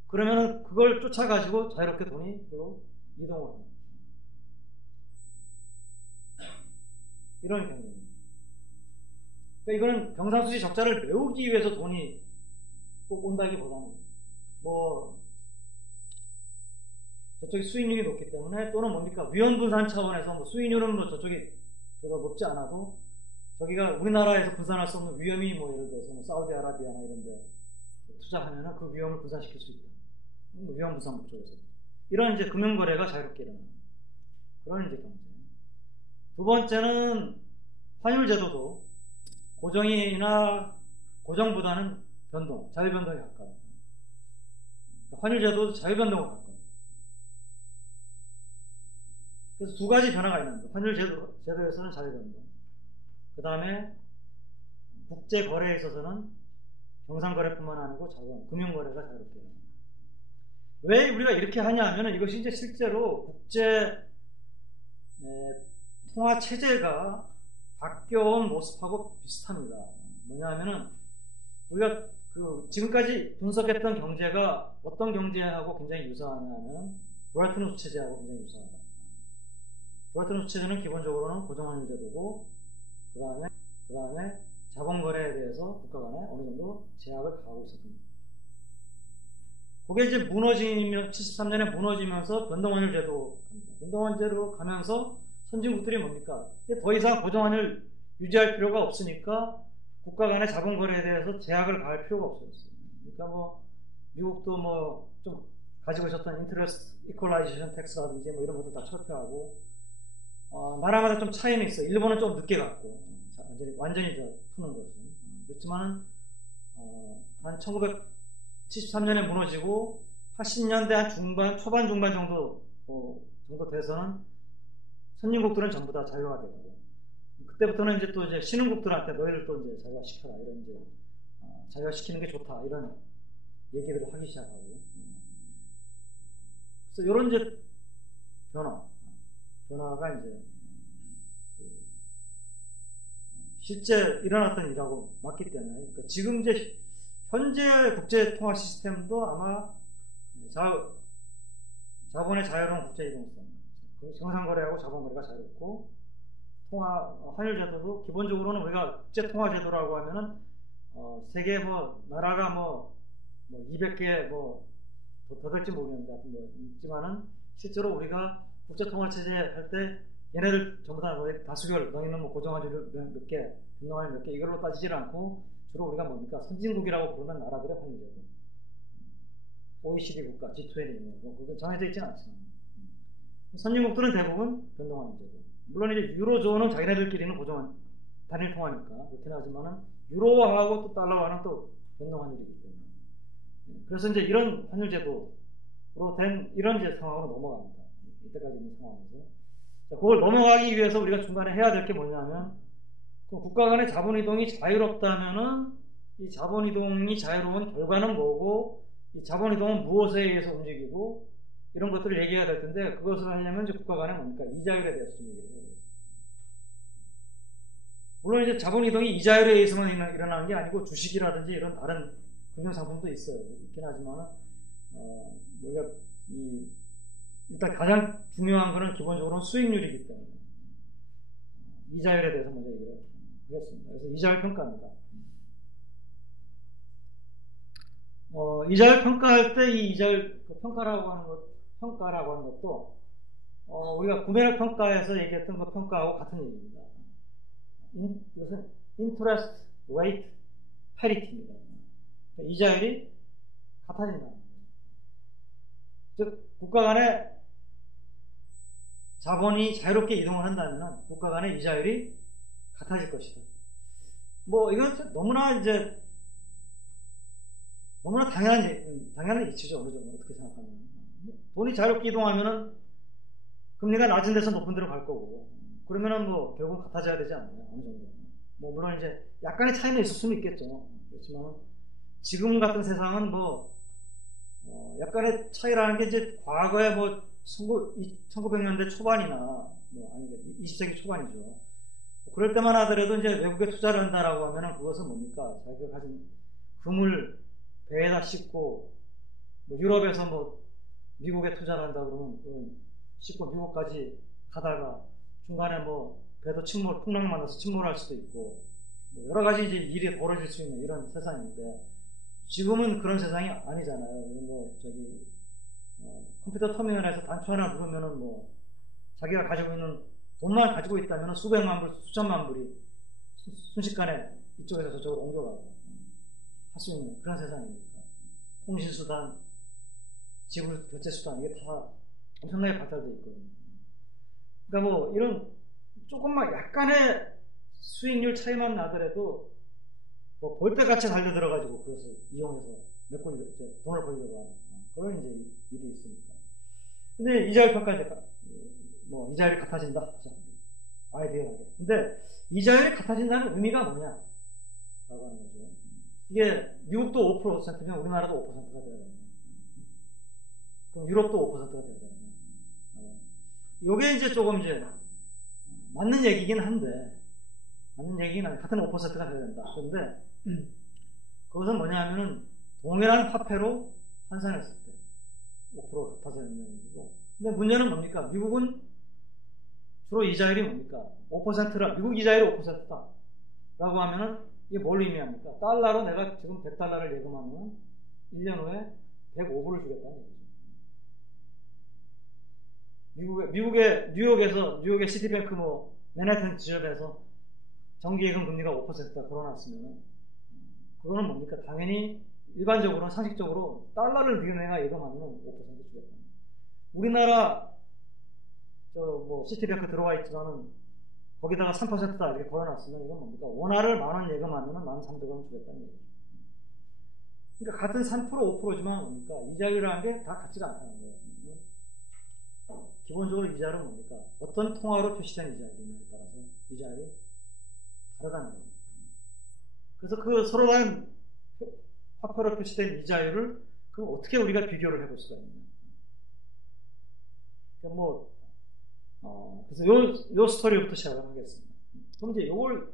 그러면은 그걸 쫓아가지고 자유롭게 돈이 별로 이동을 합니다. 이런 경우입니다. 그러니까 이거는 경상수지 적자를 메우기 위해서 돈이 꼭 온다기보다는 저쪽이 수익률이 높기 때문에, 또는 뭡니까 위험분산 차원에서 수익률은 저쪽이 별로 높지 않아도 저기가 우리나라에서 분산할 수 없는 위험이 예를 들어서 사우디아라비아나 이런 데 투자하면은 그 위험을 분산시킬 수 있다. 위험 분산 목적에서. 이런 이제 금융거래가 자유롭게 일어나는 그런 이제 경제. 두 번째는 환율제도도 고정이나 고정보다는 변동, 자유변동에 가까워요. 환율제도도 자유변동에 가까워요. 그래서 두 가지 변화가 있는데, 환율제도에서는 자유변동, 그 다음에 국제거래에 있어서는 경상거래뿐만 아니고 금융거래가 자유롭게 해요. 왜 우리가 이렇게 하냐 하면, 이것이 이제 실제로 국제 통화 체제가 바뀌어온 모습하고 비슷합니다. 뭐냐 하면은, 우리가 지금까지 분석했던 경제가 어떤 경제하고 굉장히 유사하냐면, 브레튼 우드 체제하고 굉장히 유사하다. 브레튼 우드 체제는 기본적으로는 고정환율 제도고, 그 다음에 자본거래에 대해서 국가 간에 어느 정도 제약을 가하고 있었습니다. 그게 이제 73년에 무너지면서 변동환율 제도 갑니다. 변동환율 제도로 가면서 선진국들이 뭡니까? 더 이상 고정환율 유지할 필요가 없으니까 국가 간의 자본거래에 대해서 제약을 가할 필요가 없었어요. 그러니까 미국도 좀 가지고 있었던 인터레스트 이퀄라이제이션 텍스라든지 이런 것들 다 철폐하고, 나라마다 좀 차이는 있어요. 일본은 좀 늦게 갔고, 완전히 푸는 것은. 그렇지만은, 한 1973년에 무너지고, 80년대 한 초반 중반 정도 돼서는 선진국들은 전부 다 자유화가 되고, 그때부터는 이제 신흥국들한테 너희들 또 이제 자유화시켜라, 이런 이제, 자유화시키는 게 좋다, 이런 얘기들을 하기 시작하고. 그래서 이런 이제 변화가 이제 실제 일어났던 일하고 맞기 때문에, 그러니까 지금 이제 현재 국제 통화 시스템도 아마 자본의 자유로운 국제 이동성, 경상거래하고 자본거래가 자유롭고, 환율 제도도 기본적으로는 우리가 국제 통화 제도라고 하면은 세계 나라가 200개 더 될지 모르겠는데 있지만은, 실제로 우리가 국제 통화 체제 할 때 얘네들 전부 다 다수결, 너희는 고정환율 몇 개, 변동환율 몇 개, 이걸로 따지질 않고 주로 우리가 뭡니까 선진국이라고 부르는 나라들의 환율 제도, OECD 국가, G20 그거 정해져 있지는 않지만, 선진국들은 대부분 변동환율 제도. 물론 이제 유로존은 자기네들끼리는 고정환 단일 통화니까 그렇긴 하지만은, 유로화하고 또 달러화는 또 변동환율이기 때문에, 그래서 이제 이런 환율 제도로 된 이런 이제 상황으로 넘어갑니다. 이때까지 있는 상황에서. 그걸 넘어가기 위해서 우리가 중간에 해야 될 게 뭐냐면, 국가 간의 자본 이동이 자유롭다면은 이 자본 이동이 자유로운 결과는 뭐고, 이 자본 이동은 무엇에 의해서 움직이고, 이런 것들을 얘기해야 될 텐데, 그것을 하려면 이제 국가 간에 뭡니까? 이자율에 대해서 좀 얘기를 해야 돼요. 물론 이제 자본 이동이 이자율에 의해서만 일어나는 게 아니고, 주식이라든지 이런 다른 금융 상품도 있어요. 있긴 하지만은, 우리가 일단 가장 중요한 거는 기본적으로 수익률이기 때문에 이자율에 대해서 먼저 얘기를 하겠습니다. 그래서 이자율 평가입니다. 이자율 평가할 때 이 이자율 평가라고 하는 것도 우리가 구매력 평가에서 얘기했던 그 평가하고 같은 얘기입니다. 이것은 interest rate parity입니다. 이자율이 같아진다. 즉 국가 간에 자본이 자유롭게 이동을 한다면 국가 간의 이자율이 같아질 것이다. 이건 너무나 이제 너무나 당연한 이치죠. 어느 정도 어떻게 생각하면. 돈이 자유롭게 이동하면은 금리가 낮은 데서 높은 데로 갈 거고, 그러면은 뭐 결국 같아져야 되지 않나요? 어느 정도. 뭐 물론 이제 약간의 차이는 있을 수는 있겠죠. 그렇지만 지금 같은 세상은 뭐 약간의 차이라는 게 이제 과거에 뭐 1900년대 초반이나 뭐 아니 20세기 초반이죠. 그럴 때만 하더라도 이제 외국에 투자를 한다라고 하면은 그것은 뭡니까? 자기가 가진 금을 배에다 싣고 뭐 유럽에서 뭐 미국에 투자를 한다 그러면 싣고 미국까지 가다가 중간에 뭐 배도 풍랑이 만나서 침몰할 수도 있고 뭐 여러 가지 이제 일이 벌어질 수 있는 이런 세상인데 지금은 그런 세상이 아니잖아요. 뭐 컴퓨터 터미널에서 단추 하나 누르면은 뭐 자기가 가지고 있는 돈만 가지고 있다면 수백만 불, 수천만 불이 순식간에 이쪽에서 저쪽으로 옮겨가고 할 수 있는 그런 세상이니까 통신수단, 지불 결제수단 이게 다 엄청나게 발달되어 있거든요. 그러니까 뭐 이런 조금만 약간의 수익률 차이만 나더라도 뭐 볼때같이 달려들어가지고 그것을 이용해서 돈을 벌려고 하는 그런 이제 일이 있으니까. 근데 이자율 평가 뭐 이자율이 같아진다. 아이디어하게. 근데 이자율이 같아진다는 의미가 뭐냐라고 하는 거죠. 이게 미국도 5%면 우리나라도 5%가 돼야 되냐. 그럼 유럽도 5%가 돼야 되냐. 요게 이제 조금 이제 맞는 얘기긴 한데 같은 5%가 돼야 된다. 그런데 그것은 뭐냐면은 동일한 화폐로 환산했을 때 5% 같아져야 된다는 얘기고. 근데 문제는 뭡니까? 미국은 주로 이자율이 뭡니까? 5%라, 미국 이자율이 5%다. 라고 하면은 이게 뭘 의미합니까? 달러로 내가 지금 100달러를 예금하면 1년 후에 105불을 주겠다는 얘기죠. 뉴욕의 시티뱅크 뭐 맨해튼 지점에서 정기예금 금리가 5%다 걸어놨으면 그거는 뭡니까? 당연히 일반적으로 상식적으로 달러를 내가 예금하면 5% 주겠다. 우리나라 뭐 시티뱅크 들어와 있지만은 거기다가 3%다 이렇게 걸어놨으면 이건 뭡니까? 원화를 10,000원 예금하면 1,300원 주겠다는 얘기죠. 그러니까 같은 3% 5%지만 뭡니까? 이자율이라는 게 다 같지가 않다는 거예요. 기본적으로 이자율은 뭡니까? 어떤 통화로 표시된 이자율이냐에 따라서 이자율이 다르다는 거죠. 그래서 그 서로 다른 화폐로 표시된 이자율을 그럼 어떻게 우리가 비교를 해볼 수가 있느냐. 그러니까 뭐 그래서 요 스토리부터 시작을 하겠습니다. 그럼 이제 요걸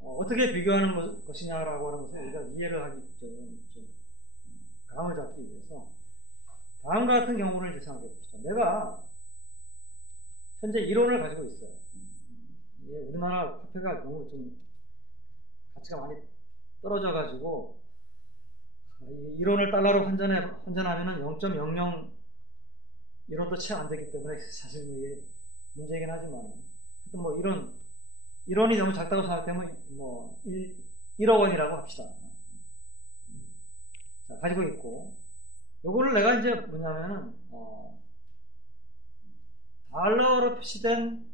어떻게 비교하는 것이냐라고 하는 것을 우리가 이해를 하기 좀 감을 잡기 위해서 다음과 같은 경우를 이제 생각해 봅시다. 내가 현재 1원을 가지고 있어요. 이게 우리나라 화폐가 너무 좀 가치가 많이 떨어져 가지고 1원을 달러로 환전하면은 0.00 1원도 채 안 되기 때문에 사실 뭐 이게 문제이긴 하지만 하여튼 뭐 1원이 너무 작다고 생각되면 뭐 1억 원이라고 합시다. 자, 가지고 있고 요거를 내가 이제 뭐냐면은 달러로 표시된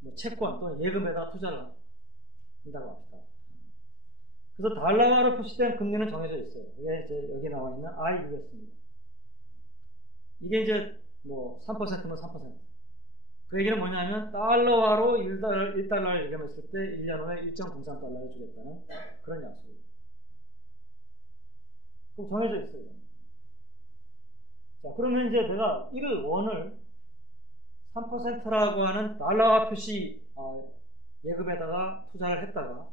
뭐 채권 또는 예금에다 투자를 한다고 합시다. 그래서 달러로 표시된 금리는 정해져 있어요. 이게 이제 여기 나와 있는 IUS입니다. 이게 이제 뭐 3%면 3%. 그 얘기는 뭐냐면 달러화로 1달러를 예금했을 때 1년 후에 1.03달러를 주겠다는 그런 약속이에요. 그럼 정해져 있어요. 자, 그러면 이제 내가 1원을 3%라고 하는 달러화 표시 예금에다가 투자를 했다가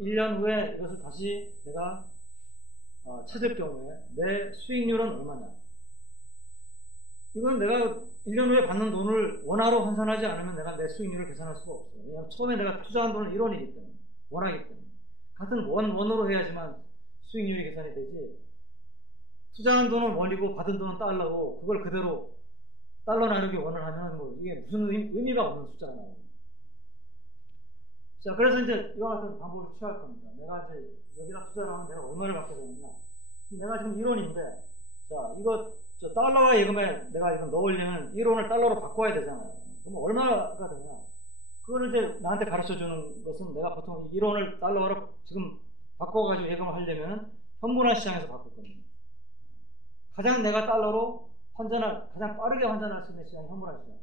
1년 후에 이것을 다시 내가 찾을 경우에 내 수익률은 얼마냐. 이건 내가 1년 후에 받는 돈을 원화로 환산하지 않으면 내가 내 수익률을 계산할 수가 없어요. 왜냐하면 처음에 내가 투자한 돈은 1원이기 때문에, 원화이기 때문에. 같은 원으로 해야지만 수익률이 계산이 되지. 투자한 돈은 원이고 받은 돈은 달러고 그걸 그대로 달러 나누기 원을 하면 뭐 이게 무슨 의미가 없는 숫자가 나와요. 자, 그래서 이제 이와 같은 방법을 취할 겁니다. 내가 이제 여기다 투자를 하면 내가 얼마를 받게 되느냐. 내가 지금 1원인데, 자, 달러와 예금에 내가 이거 넣으려면 1원을 달러로 바꿔야 되잖아요. 그럼 얼마가 되냐? 그거를 이제 나한테 가르쳐 주는 것은 내가 보통 1원을 달러로 지금 바꿔가지고 예금을 하려면 현물화 시장에서 바꿨거든요. 가장 내가 달러로 가장 빠르게 환전할 수 있는 시장이 현물화 시장.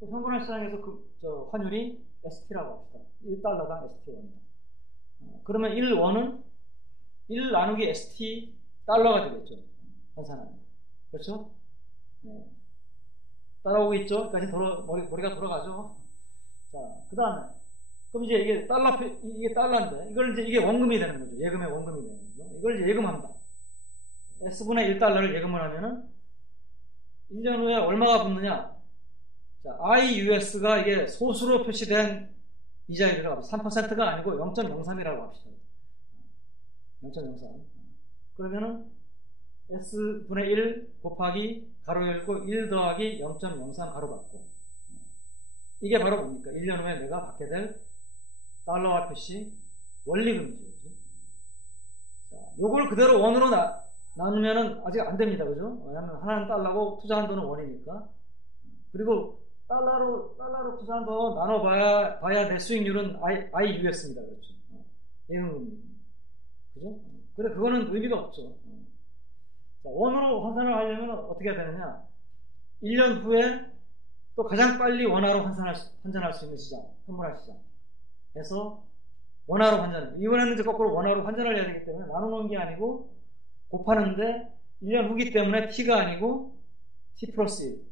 그 현물화 시장에서 환율이 ST라고 합시다. 1달러당 ST1. 그러면 1원은 1 나누기 ST 달러가 되겠죠. 환산하면. 그렇죠? 네. 따라오고 있죠? 여기까지 머리가 돌아가죠? 자, 그 다음에. 그럼 이제 이게 달러인데, 이게 원금이 되는 거죠. 예금의 원금이 되는 거죠. 이걸 이제 예금합니다. S분의 1달러를 예금을 하면은, 1년 후에 얼마가 붙느냐? 자, IUS가 이게 소수로 표시된 이자율이라고 합시다. 3%가 아니고 0.03이라고 합시다. 0.03. 그러면은, S분의 1 곱하기 가로 열고 1 더하기 0.03 가로 닫고. 이게 바로 뭡니까? 1년 후에 내가 받게 될 달러화 표시 원리금이죠. 자, 요걸 그대로 원으로 나누면은 아직 안 됩니다. 그죠? 왜냐면 하나는 달러고 투자한 돈은 원이니까. 그리고 달러로 투자한 돈 나눠봐야 내 수익률은 IUS입니다. 그렇죠? 예금금리. 그죠? 그래, 그거는 의미가 없죠. 자, 원으로 환산을 하려면 어떻게 해야 되느냐? 1년 후에 또 가장 빨리 원화로 환전할 수 있는 시장, 현물화 시장에서 원화로 환전. 이번에는 이제 거꾸로 원화로 환전을 해야 되기 때문에 나누는 게 아니고 곱하는데 1년 후기 때문에 T가 아니고 T 플러스 1.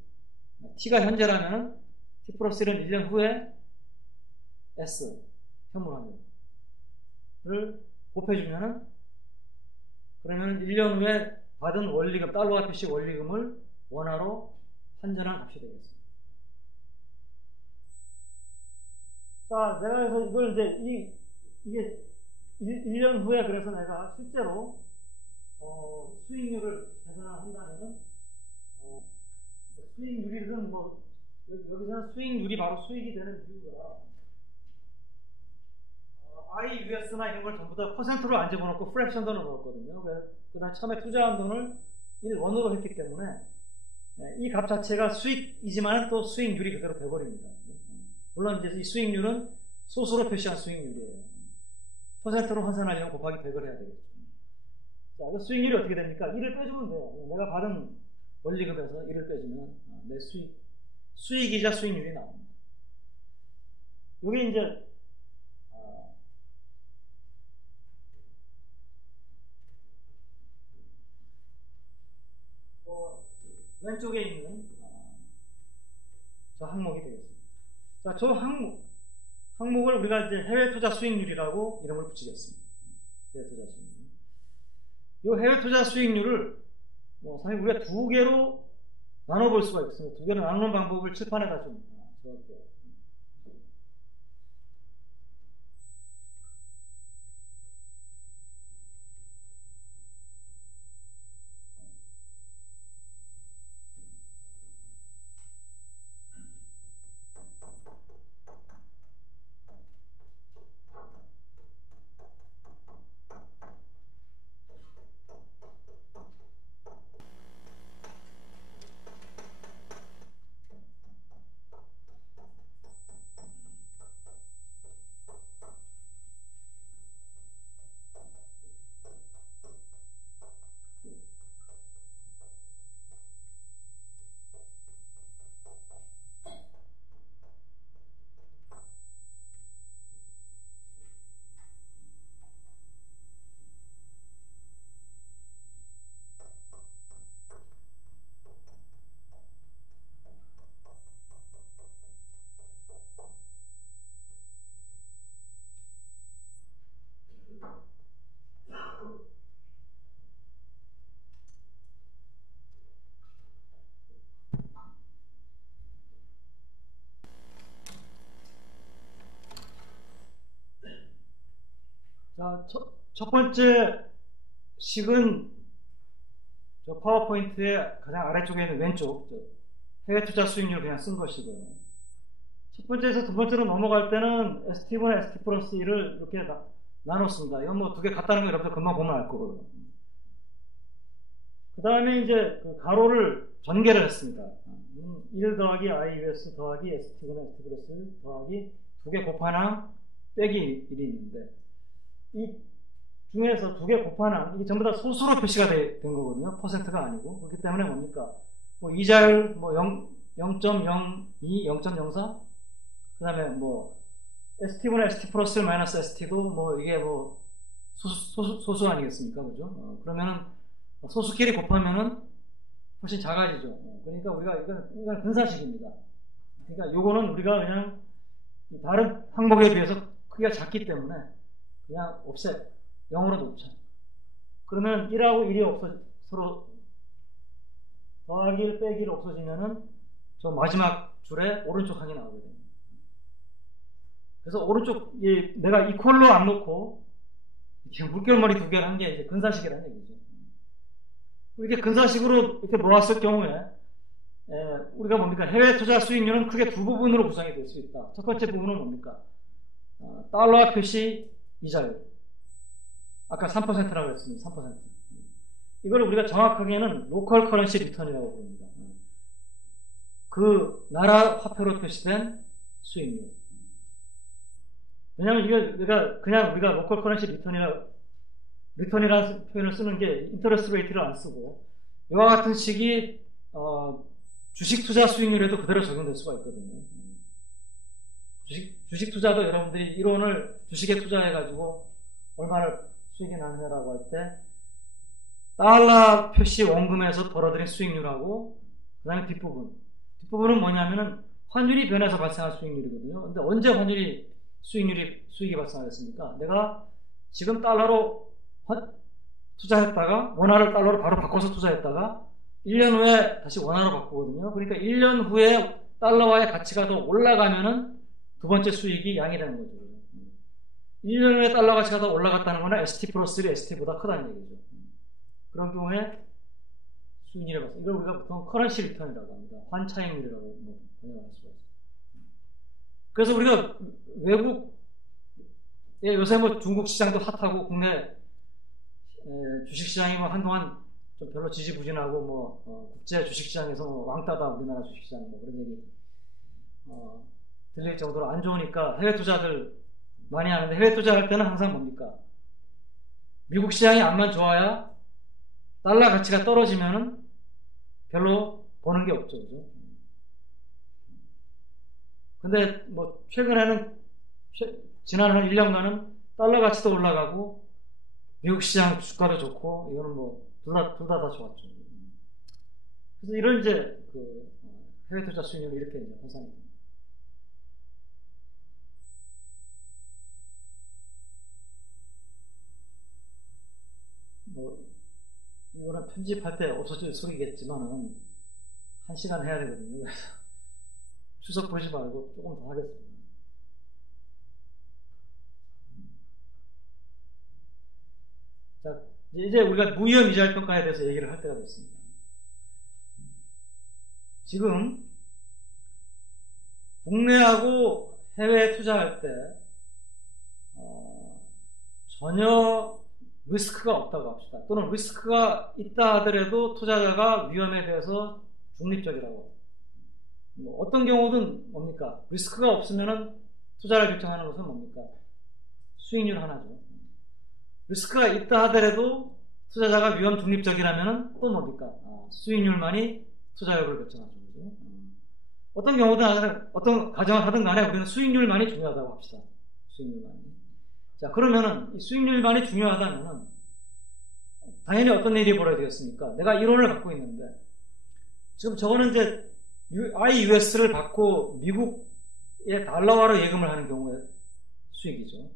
T가 현재라면 T 플러스 1은 1년 후에 S, 현물 환율을 곱해주면은 그러면 1년 후에 받은 원리금, 달러화 표시 원리금을 원화로 환전한 값이 되겠습니다. 자, 내가 그래서 이걸 이제 이게 1년 후에 그래서 내가 실제로 수익률을 계산을 한다면은 수익률이든 여기서는 수익률이 바로 수익이 되는 이유가 IUS나 이런 걸 전부 다 퍼센트로 안 집어넣고 프랙션으로 넣었거든요. 그 다음 처음에 투자한 돈을 1원으로 했기 때문에 이 값 자체가 수익이지만 또 수익률이 그대로 돼버립니다. 물론 이제 이 수익률은 소수로 표시한 수익률이에요. 퍼센트로 환산하려면 곱하기 100을 해야 되겠죠. 자, 그 수익률이 어떻게 됩니까? 1을 빼주면 돼요. 내가 받은 원리금에서 1을 빼주면 내 수익이자 수익률이 나옵니다. 이게 이제 왼쪽에 있는 저 항목이 되겠습니다. 자, 저 항목을 우리가 이제 해외 투자 수익률이라고 이름을 붙이겠습니다. 해외 투자 수익률. 이 해외 투자 수익률을 사실 우리가 두 개로 나눠볼 수가 있습니다. 두 개로 나누는 방법을 칠판에다 좀 적을게요. 자, 첫 번째 식은 저 파워포인트의 가장 아래쪽에 있는 왼쪽 해외 투자 수익률을 그냥 쓴 것이고요. 첫 번째에서 두 번째로 넘어갈 때는 ST분의 ST 플러스 1을 이렇게 나눴습니다. 이건 뭐 두 개 같다는 거 여러분들 금방 보면 알 거거든요. 그 다음에 이제 그 가로를 전개를 했습니다. 1 더하기 IUS 더하기 ST분의 ST 플러스 1 더하기 두 개 곱하나 빼기 1이 있는데 이 중에서 두 개 곱하는 이게 전부 다 소수로 표시가 된 거거든요. 퍼센트가 아니고. 그렇기 때문에 뭡니까? 뭐 이자율 뭐 0.02, 0.04, 그 다음에 뭐 ST분의 ST 플러스 마이너스 ST도 뭐 이게 뭐 소수 아니겠습니까? 그죠? 그러면은 소수끼리 곱하면은 훨씬 작아지죠. 그러니까 우리가 이건 근사식입니다. 그러니까 요거는 우리가 그냥 다른 항목에 비해서 크기가 작기 때문에 그냥 없애. 0으로 놓자. 그러면 1하고 1이 서로 더하기 1 빼기 1 없어지면은 저 마지막 줄에 오른쪽 항이 나오게 됩니다. 그래서 오른쪽 내가 이퀄로 안 놓고 지금 물결머리 두 개를 한 게 이제 근사식이라는 얘기죠. 이렇게 근사식으로 이렇게 모았을 경우에 우리가 뭡니까? 해외 투자 수익률은 크게 두 부분으로 구성이 될 수 있다. 첫 번째 부분은 뭡니까? 달러 표시 이자율. 아까 3%라고 했습니다. 3%. 이걸 우리가 정확하게는 로컬 커런시 리턴이라고 부릅니다. 그 나라 화폐로 표시된 수익률. 왜냐하면 이거 그냥 우리가 로컬 커런시 리턴이라는 표현을 쓰는 게 인터레스트 레이트를 안 쓰고 이와 같은 식이 주식 투자 수익률에도 그대로 적용될 수가 있거든요. 주식 투자도 여러분들이 1원을 주식에 투자해가지고 얼마를 수익이 나느냐라고 할 때 달러 표시 원금에서 벌어들인 수익률하고 그 다음에 뒷부분은 뭐냐면은 환율이 변해서 발생한 수익률이거든요. 근데 언제 환율이 수익이 발생하겠습니까? 내가 지금 달러로 투자했다가 원화를 달러로 바로 바꿔서 투자했다가 1년 후에 다시 원화로 바꾸거든요. 그러니까 1년 후에 달러와의 가치가 더 올라가면은 두 번째 수익이 양이 되는 거죠. 1년 후에 달러 가치가 더 올라갔다는 거는 ST 플러스 1이 ST보다 크다는 얘기죠. 그런 경우에 수익률에 봤을 때 이걸 우리가 보통 커런시 리턴이라고 합니다. 환차익률이라고 번역할 수가 있어요. 그래서 우리가 외국 요새 뭐 중국 시장도 핫하고 국내 주식 시장이 뭐 한동안 좀 별로 지지부진하고 뭐 국제 주식 시장에서 뭐 왕따다 우리나라 주식 시장 뭐 그런 얘기 들릴 정도로 안 좋으니까 해외 투자들 많이 하는데 해외 투자할 때는 항상 뭡니까? 미국 시장이 암만 좋아야 달러 가치가 떨어지면은 별로 버는 게 없죠. 그죠? 근데 뭐 최근에는 지난 한 1년간은 달러 가치도 올라가고 미국 시장 주가도 좋고 이거는 뭐 둘 다 좋았죠. 그래서 이런 이제 그 해외 투자 수익률이 이렇게 이제 환산이 됩니다. 뭐 이거는 편집할 때 없어질 소리겠지만은 1시간 해야 되거든요. 그래서 추석 보지 말고 조금 더 하겠습니다. 자, 이제 우리가 무위험 이자율 평가에 대해서 얘기를 할 때가 됐습니다. 지금 국내하고 해외에 투자할 때 전혀 리스크가 없다고 합시다. 또는 리스크가 있다 하더라도 투자자가 위험에 대해서 중립적이라고. 뭐 어떤 경우든 뭡니까? 리스크가 없으면은 투자를 결정하는 것은 뭡니까? 수익률 하나죠. 리스크가 있다 하더라도 투자자가 위험 중립적이라면은 또 뭡니까? 수익률만이 투자력을 결정하죠. 어떤 경우든 어떤 가정을 하든 간에 우리는 수익률만이 중요하다고 합시다. 수익률만이. 자, 그러면은 이 수익률만이 중요하다면은 당연히 어떤 일이 벌어지겠습니까? 내가 1원을 갖고 있는데 지금 저거는 이제 IUS를 받고 미국의 달러화로 예금을 하는 경우에 수익이죠.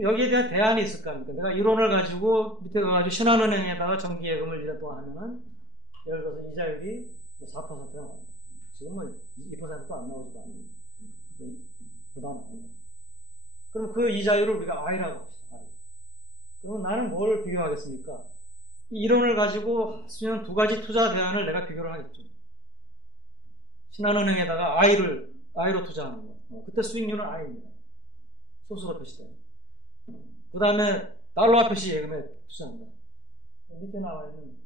여기에 대한 대안이 있을까 합니까? 내가 1원을 가지고 밑에 가가지고 신한은행에다가 정기 예금을 1년 동안 하면은 예를 들어서 이자율이 4%가 나옵니다. 지금 뭐 2%도 안 나오지도 않는 보다 나옵니다. 그럼 그 이자율을 우리가 I라고 합시다. I. 그러면 나는 뭘 비교하겠습니까? 이 1원을 가지고 할 수 있는 두 가지 투자 대안을 내가 비교를 하겠죠. 신한은행에다가 I로 투자하는 거. 그때 수익률은 I입니다. 소수로 표시돼요. 그 다음에 달러화 표시 예금에 투자합니다. 밑에 나와 있는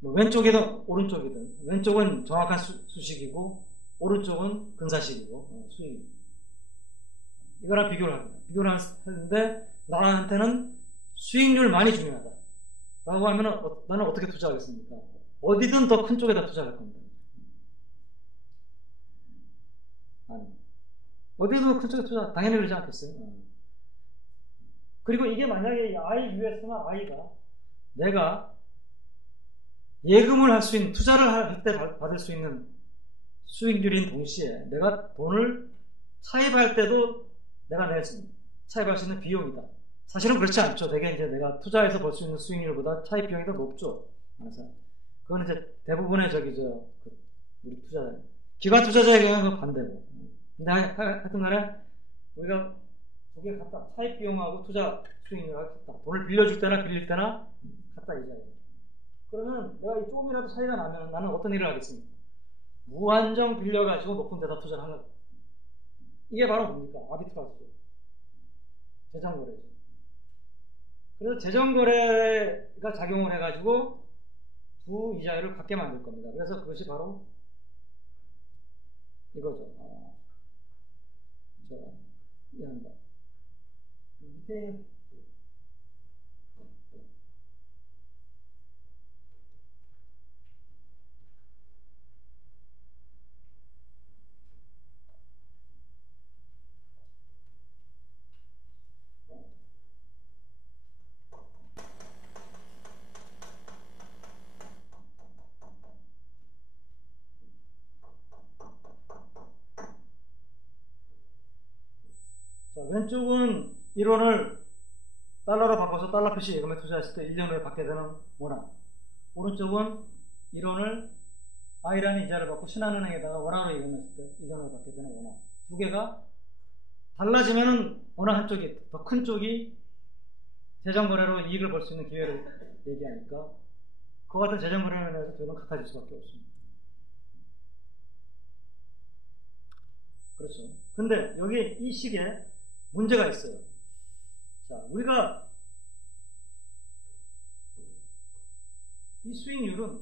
뭐 왼쪽이든 오른쪽이든 왼쪽은 정확한 수식이고 오른쪽은 근사식이고 수익. 이거랑 비교를 합니다. 비교를 하는데 나한테는 수익률 많이 중요하다 라고 하면 나는 어떻게 투자하겠습니까? 어디든 더 큰 쪽에다 투자할 겁니다. 아니, 어디든 큰 쪽에 투자 당연히 그러지 않겠어요? 그리고 이게 만약에 IUS나 I가 내가 예금을 할 수 있는, 투자를 할 때 받을 수 있는 수익률인 동시에 내가 돈을 차입할 때도 내가 차입할 수 있는 비용이다. 사실은 그렇지 않죠. 되게 이제 내가 투자해서 벌 수 있는 수익률보다 차입 비용이 더 높죠. 그래서 그건 이제 대부분의 우리 투자자, 기관 투자자의 경우는 반대고. 근데 하여튼 간에 우리가 두 개 같다. 차입 비용하고 투자 수익률하고 같다. 돈을 빌려줄 때나 빌릴 때나 같다 이 자리예요. 그러면 내가 조금이라도 차이가 나면 나는 어떤 일을 하겠습니까? 무한정 빌려가지고 높은 데다 투자를 하는 거예요. 이게 바로 뭡니까? 아비트라지죠. 재정거래죠. 그래서 재정거래가 작용을 해가지고 두 이자율을 같게 만들 겁니다. 그래서 그것이 바로 이거죠. 미안합니다. 밑에 자, 왼쪽은 1원을 달러로 바꿔서 달러 표시 예금에 투자했을 때 1년 후에 받게 되는 원화. 오른쪽은 1원을 I라는 이자를 받고 신한은행에다가 원화로 예금했을 때 1년 후에 받게 되는 원화. 두 개가 달라지면은 어느 한쪽이, 더 큰 쪽이 재정거래로 이익을 벌 수 있는 기회를 얘기하니까 그와 같은 재정거래로 인해서 둘은 같아질 수밖에 없습니다. 그렇죠. 근데 여기 이 식에 문제가 있어요. 자, 우리가 이 수익률은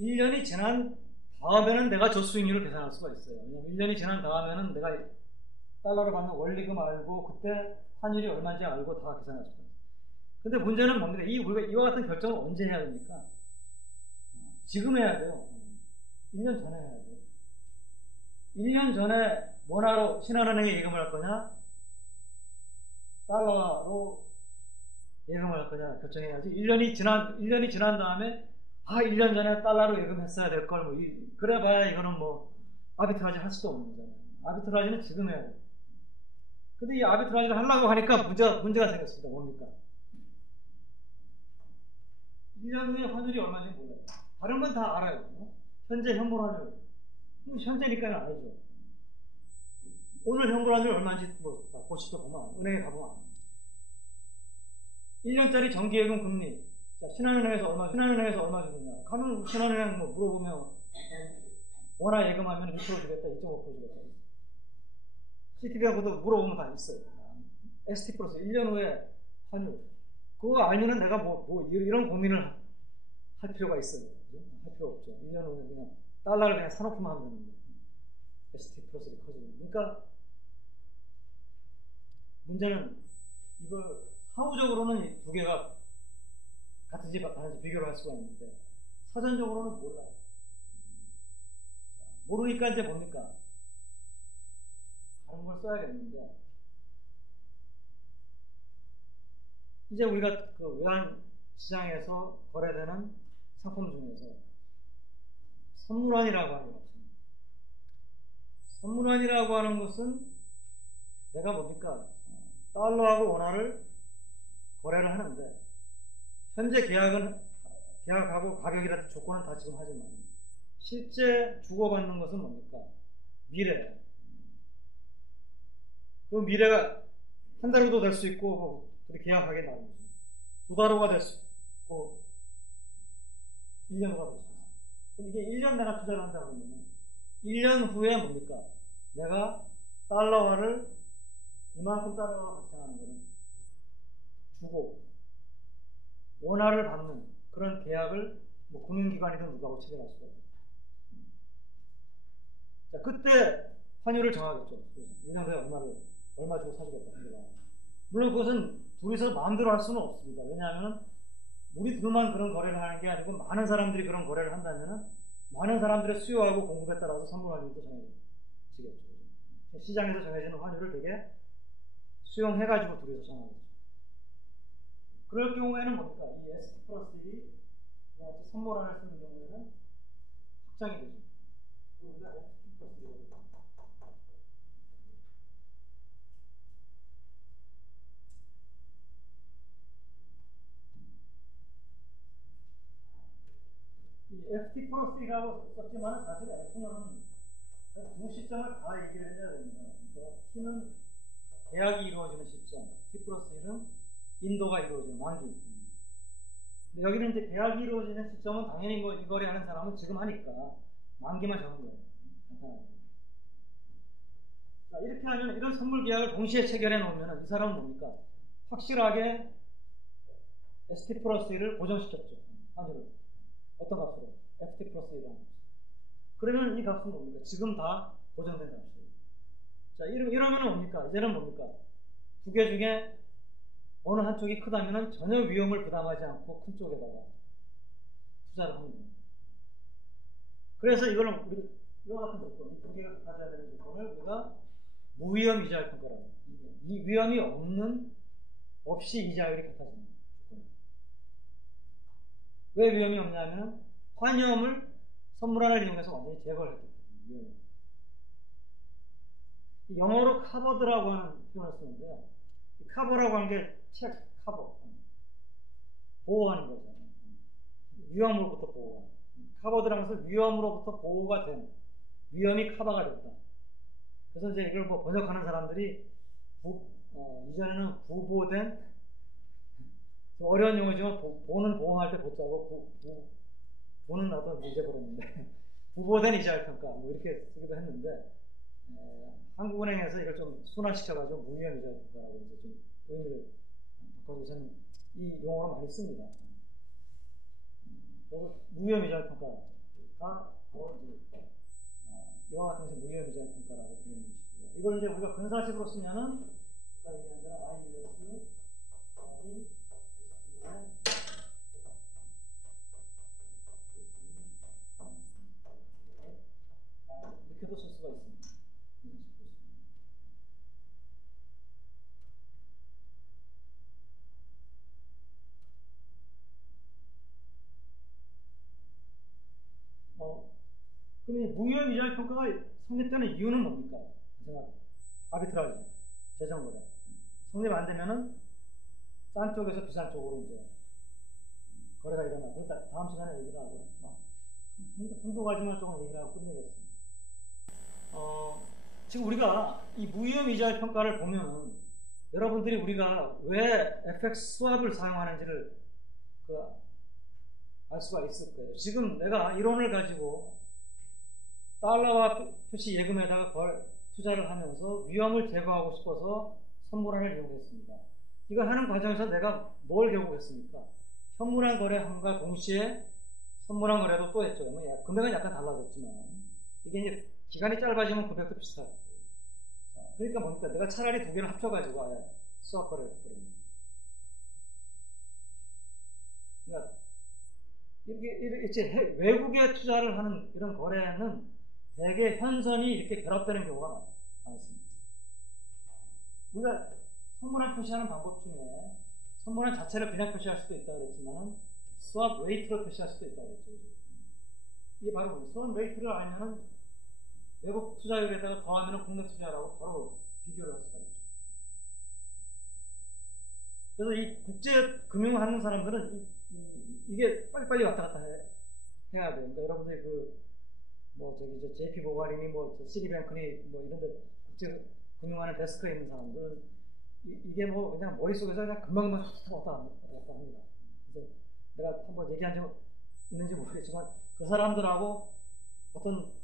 1년이 지난 다음에는 내가 저 수익률을 계산할 수가 있어요. 왜냐면 1년이 지난 다음에는 내가 달러로 받는 원리금 알고 그때 환율이 얼마인지 알고 다 계산할 수가 있어요. 근데 문제는 뭡니까? 우리가 이와 같은 결정을 언제 해야 됩니까? 지금 해야 돼요. 1년 전에 해야 돼요. 1년 전에 원화로 신한은행에 예금을 할 거냐 달러로 예금을 할 거냐 결정해야지. 1년이 지난 다음에 1년 전에 달러로 예금했어야 될 걸 그래 봐야 이거는 아비트라지 할 수도 없는 거잖아요. 아비트라지는 지금 해야 돼요. 근데 이 아비트라지를 하려고 하니까 문제가 생겼습니다. 뭡니까? 1년 후에 환율이 얼마인지 몰라요. 다른 건 다 알아요. 현재 현물 환율. 현재니까는 알죠. 오늘 현물 환율 얼마인지 고시도 보면 은행에 가보면 1년짜리 정기예금 금리. 자, 신한은행에서 얼마 주느냐. 가면 신한은행 물어보면 원화 예금하면 2% 주겠다, 2.5% 주겠다. CTB하고도 물어보면 다 있어요. ST 플러스 1년 후에 환율. 그거 알면은 내가 이런 고민을 할 필요가 있어요. 할 필요 없죠. 1년 후에 그냥 달러를 그냥 사놓고만 하면 되는데. ST 플러스가 커지는. 그러니까 문제는 이걸 사후적으로는 이 두 개가 같은지 다른지 비교를 할 수가 있는데 사전적으로는 몰라요. 모르니까 이제 뭡니까? 다른 걸 써야겠는데 이제 우리가 그 외환 시장에서 거래되는 상품 중에서 선물환이라고 하는 게 없습니다. 선물환이라고 하는 것은 내가 뭡니까? 달러하고 원화를 거래를 하는데 현재 계약하고 가격이라든지 조건은 다 지금 하지만 실제 주고받는 것은 뭡니까? 미래. 그 미래가 한 달 후도 될 수 있고 우리 계약하게 나오는 거죠. 두 달 후가 될 수 있고 1년 후가 될 수 있어요. 그럼 이게 1년 내가 투자를 한다 그러면 1년 후에 뭡니까? 내가 달러화를 이만큼 달러가 발생하는 거는 주고 원화를 받는 그런 계약을 금융기관이든 누구하고 체결할 수가 있어요. 자, 그때 환율을 정하겠죠. 1년 후에 얼마 주고 사주겠다. 물론 그것은 둘이서 마음대로 할 수는 없습니다. 왜냐하면 우리 둘만 그런 거래를 하는 게 아니고 많은 사람들이 그런 거래를 한다면 많은 사람들의 수요하고 공급에 따라서 선물 환율도 정해지겠죠. 시장에서 정해지는 환율을 되게 수용해가지고 둘이서 정하겠죠. 그럴 경우에는 뭡니까? 이 ST 플러스 1이 선물환을 쓰는 경우에는 확장이 되죠. 우리가 ST 플러스 1을 이 FT 플러스 1이라고 썼지만 사실 F는 두 시점을 다 얘기를 해야 됩니다. 그러니까 T는 계약이 이루어지는 시점, T 플러스 1은 인도가 이루어지는 만기. 근데 여기는 이제 계약이 이루어지는 시점은 당연히 뭐 이 거래하는 사람은 지금 하니까 만기만 적은 거예요. 간단하게. 자, 이렇게 하면 이런 선물 계약을 동시에 체결해 놓으면 이 사람은 뭡니까? 확실하게 ST 플러스 1을 고정시켰죠. 환율을. 어떤 값으로? FT 플러스 1이라는 값. 그러면 이 값은 뭡니까? 지금 다 고정된 값이에요. 자, 이러면 뭡니까? 이제는 뭡니까? 두 개 중에 어느 한쪽이 크다면 전혀 위험을 부담하지 않고 큰 쪽에다가 투자를 하는 겁니다. 그래서 이거는 우리가 이와 같은 조건, 이 두 개가 가져야 되는 조건을 우리가 무위험 이자율 평가라고. 이 위험이 없이 이자율이 같아지는 조건입니다. 왜 위험이 없냐면 환염을 선물환을 이용해서 완전히 제거를 했기 때문에. 영어로 카버드라고 하는 표현을 쓰는데요. 카버라고 하는 게 책, 카버. 보호하는 거죠. 위험으로부터 보호하는. 카버드라는 것은 위험으로부터 보호가 된, 위험이 카버가 됐다. 그래서 이제 이걸 뭐 번역하는 사람들이 이전에는 부보된, 어려운 용어지만 보는 보호할 때 보자고 보는 어떤 잊어버렸는데 부보된 이자율 평가 뭐 이렇게 쓰기도 했는데 한국은행에서 이걸 좀 순화시켜가지고 무위험 이자율 평가라고 이제 좀 의미를 바꿔서 저는 이 용어로 많이 씁니다. 그래서 무위험 이자율 평가가 이와 같은 것을 무위험 이자율 평가라고 부르는 것이고요. 이걸 이제 우리가 근사식으로 쓰면은 이렇게도 쓸 수가 있습니다. 그럼 무위험 이자율 평가가 성립되는 이유는 뭡니까? 제가 아비트라지, 재정거래. 성립 안 되면은 싼 쪽에서 비싼 쪽으로 이제 거래가 일어나고, 다음 시간에 얘기를 하고, 한두 가지만 조금 얘기를 하고 끝내겠습니다. 지금 우리가 이 무위험 이자율 평가를 보면은 여러분들이 우리가 왜 FX 스왑을 사용하는지를 알 수가 있을 거예요. 지금 내가 이론을 가지고 달러와 표시 예금에다가 투자를 하면서 위험을 제거하고 싶어서 선물환을 이용했습니다. 이거 하는 과정에서 내가 뭘 경험했습니까? 현물환 거래함과 동시에 선물환 거래도 또 했죠. 금액은 약간 달라졌지만 이게 이제 기간이 짧아지면 금액도 비슷할 거예요. 그러니까 뭡니까? 내가 차라리 두 개를 합쳐가지고 아예 스왑 거래를 해버립니다. 그러니까 이렇게 외국에 투자를 하는 이런 거래는 대개 현선이 이렇게 결합되는 경우가 많습니다. 우리가 선물환 표시하는 방법 중에 선물환 자체를 그냥 표시할 수도 있다고 그랬지만 스왑 레이트로 표시할 수도 있다고 그랬죠. 이게 바로 스왑 레이트를 알면은 외국 투자율에다가 더하면 국내 투자라고 바로 비교를 할 수가 있죠. 그래서 이 국제 금융하는 사람들은 이게 빨리빨리 왔다 갔다 해야 돼요. 그러니까 여러분들이 JP 모가린이 시리뱅크니 이런데 국제 금융하는 데스크에 있는 사람들은 이게 그냥 머릿속에서 그냥 금방금방 왔다 갔다 합니다. 그래서 내가 한번 얘기한 적 있는지 모르겠지만 그 사람들하고 어떤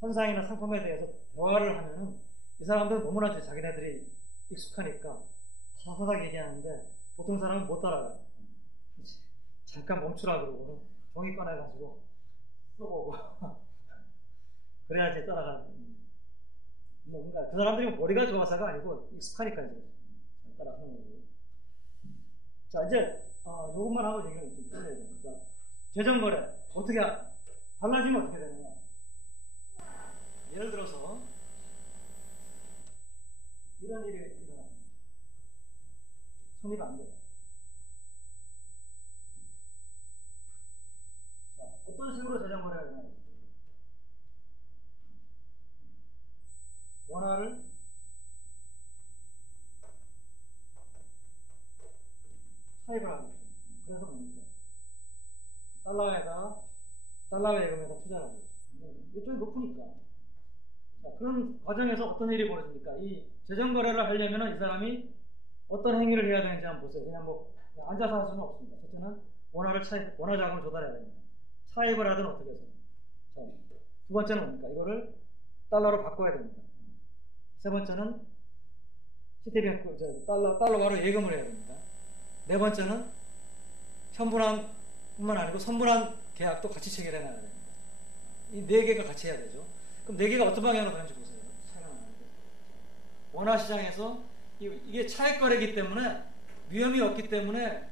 현상이나 상품에 대해서 대화를 하면은 이 사람들은 너무나 자기네들이 익숙하니까 사사하게 얘기하는데 보통 사람은 못 따라가요. 잠깐 멈추라 그러고는 종이 꺼내가지고 써보고 그래야지 따라가는. 그러니까 그 사람들이 머리가 좋아서가 아니고 익숙하니까 이제 따라하는 거고. 자, 이제 요것만 하고 얘기를 좀 끝내야 돼요. 자, 재정거래 어떻게 달라지면 어떻게 되느냐? 예를 들어서 이런 일이 일어납니다. 성립 안 돼요. 자, 어떤 식으로 재정거래가 일어나요? 원화를 차입을 하겠죠. 그래서 뭡니까? 달러 예금에다 투자를 하죠. 이쪽이 높으니까. 자, 그런 과정에서 어떤 일이 벌어집니까? 이 재정거래를 하려면 이 사람이 어떤 행위를 해야 되는지 한번 보세요. 그냥 뭐 앉아서 할 수는 없습니다. 첫째는 원화 자금을 조달해야 됩니다. 차입을 하든 어떻게 해서. 자, 두 번째는 뭡니까? 이거를 달러로 바꿔야 됩니다. 세 번째는 시티뱅크 달러화로 예금을 해야 됩니다. 네 번째는 현분환뿐만 아니고 선분환 계약도 같이 체결해 놔야 됩니다. 이 네 개가 같이 해야 되죠. 그럼 네 개가 어떤 방향으로 가는지 보세요. 차이가 나는데. 원화 시장에서 이게 차익 거래이기 때문에 위험이 없기 때문에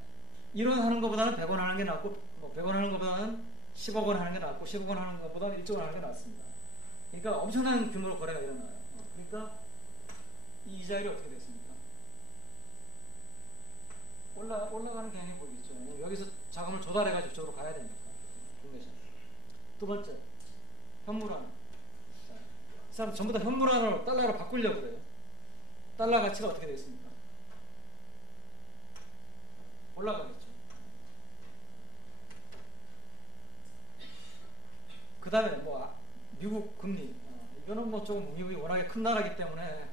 1원 하는 것보다는 100원 하는 게 낫고 100원 하는 것보다는 10억 원 하는 게 낫고 10억 원 하는 것보다는 1조 원 하는 게 낫습니다. 그러니까 엄청난 규모로 거래가 일어나요. 그러니까 이 이자율이 어떻게 됐습니까? 올라가는 개념이 보이겠죠. 여기서 자금을 조달해가지고 저쪽으로 가야 되니까. 두 번째, 현물환. 이 사람 전부 다 현물환으로 달러로 바꾸려고 그래요. 달러 가치가 어떻게 되겠습니까? 올라가겠죠. 그 다음에 미국 금리. 이거는 조금 미국이 워낙에 큰 나라이기 때문에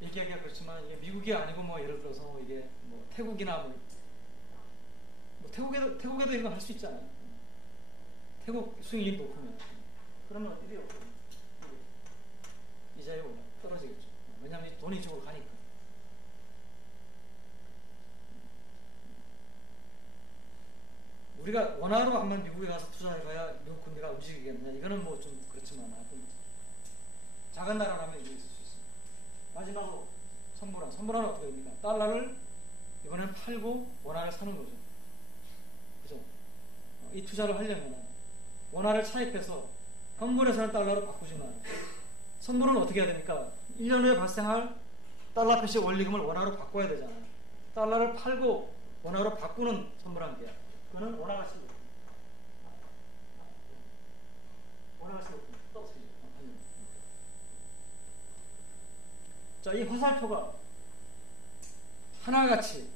얘기하기가 그렇지만 이게 미국이 아니고 예를 들어서 이게 태국이나 태국에도 이거 할 수 있잖아요. 태국 수익이 높으면 그러면 어떻게 돼요? 이자율이 떨어지겠죠. 왜냐하면 돈이 이쪽으로 가니까. 우리가 원화로 한번 미국에 가서 투자해봐야 미국 금리가 움직이겠냐? 이거는 좀 그렇지만 하여튼 작은 나라라면 이게 있을 수 있습니다. 마지막으로 선물환은 어떻게 됩니까? 달러를 이번엔 팔고 원화를 사는 거죠. 그죠? 이 투자를 하려면 원화를 차입해서 현물에서는 달러로 바꾸지만 선물은 어떻게 해야 됩니까? 1년 후에 발생할 달러 표시 원리금을 원화로 바꿔야 되잖아요. 달러를 팔고 원화로 바꾸는 선물한 계약. 그거는 원화가 쓰고 떨어지죠. 자, 이 화살표가 하나같이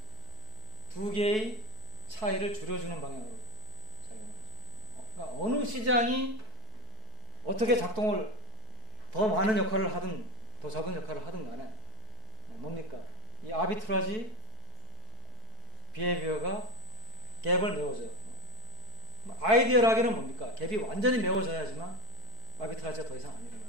두 개의 차이를 줄여주는 방향으로. 그러니까 어느 시장이 어떻게 작동을 더 많은 역할을 하든 더 적은 역할을 하든 간에 뭡니까? 이 아비트라지 비헤비어가 갭을 메워줘요. 아이디어라기는 뭡니까? 갭이 완전히 메워져야지만 아비트라지가 더 이상 안 일어나요.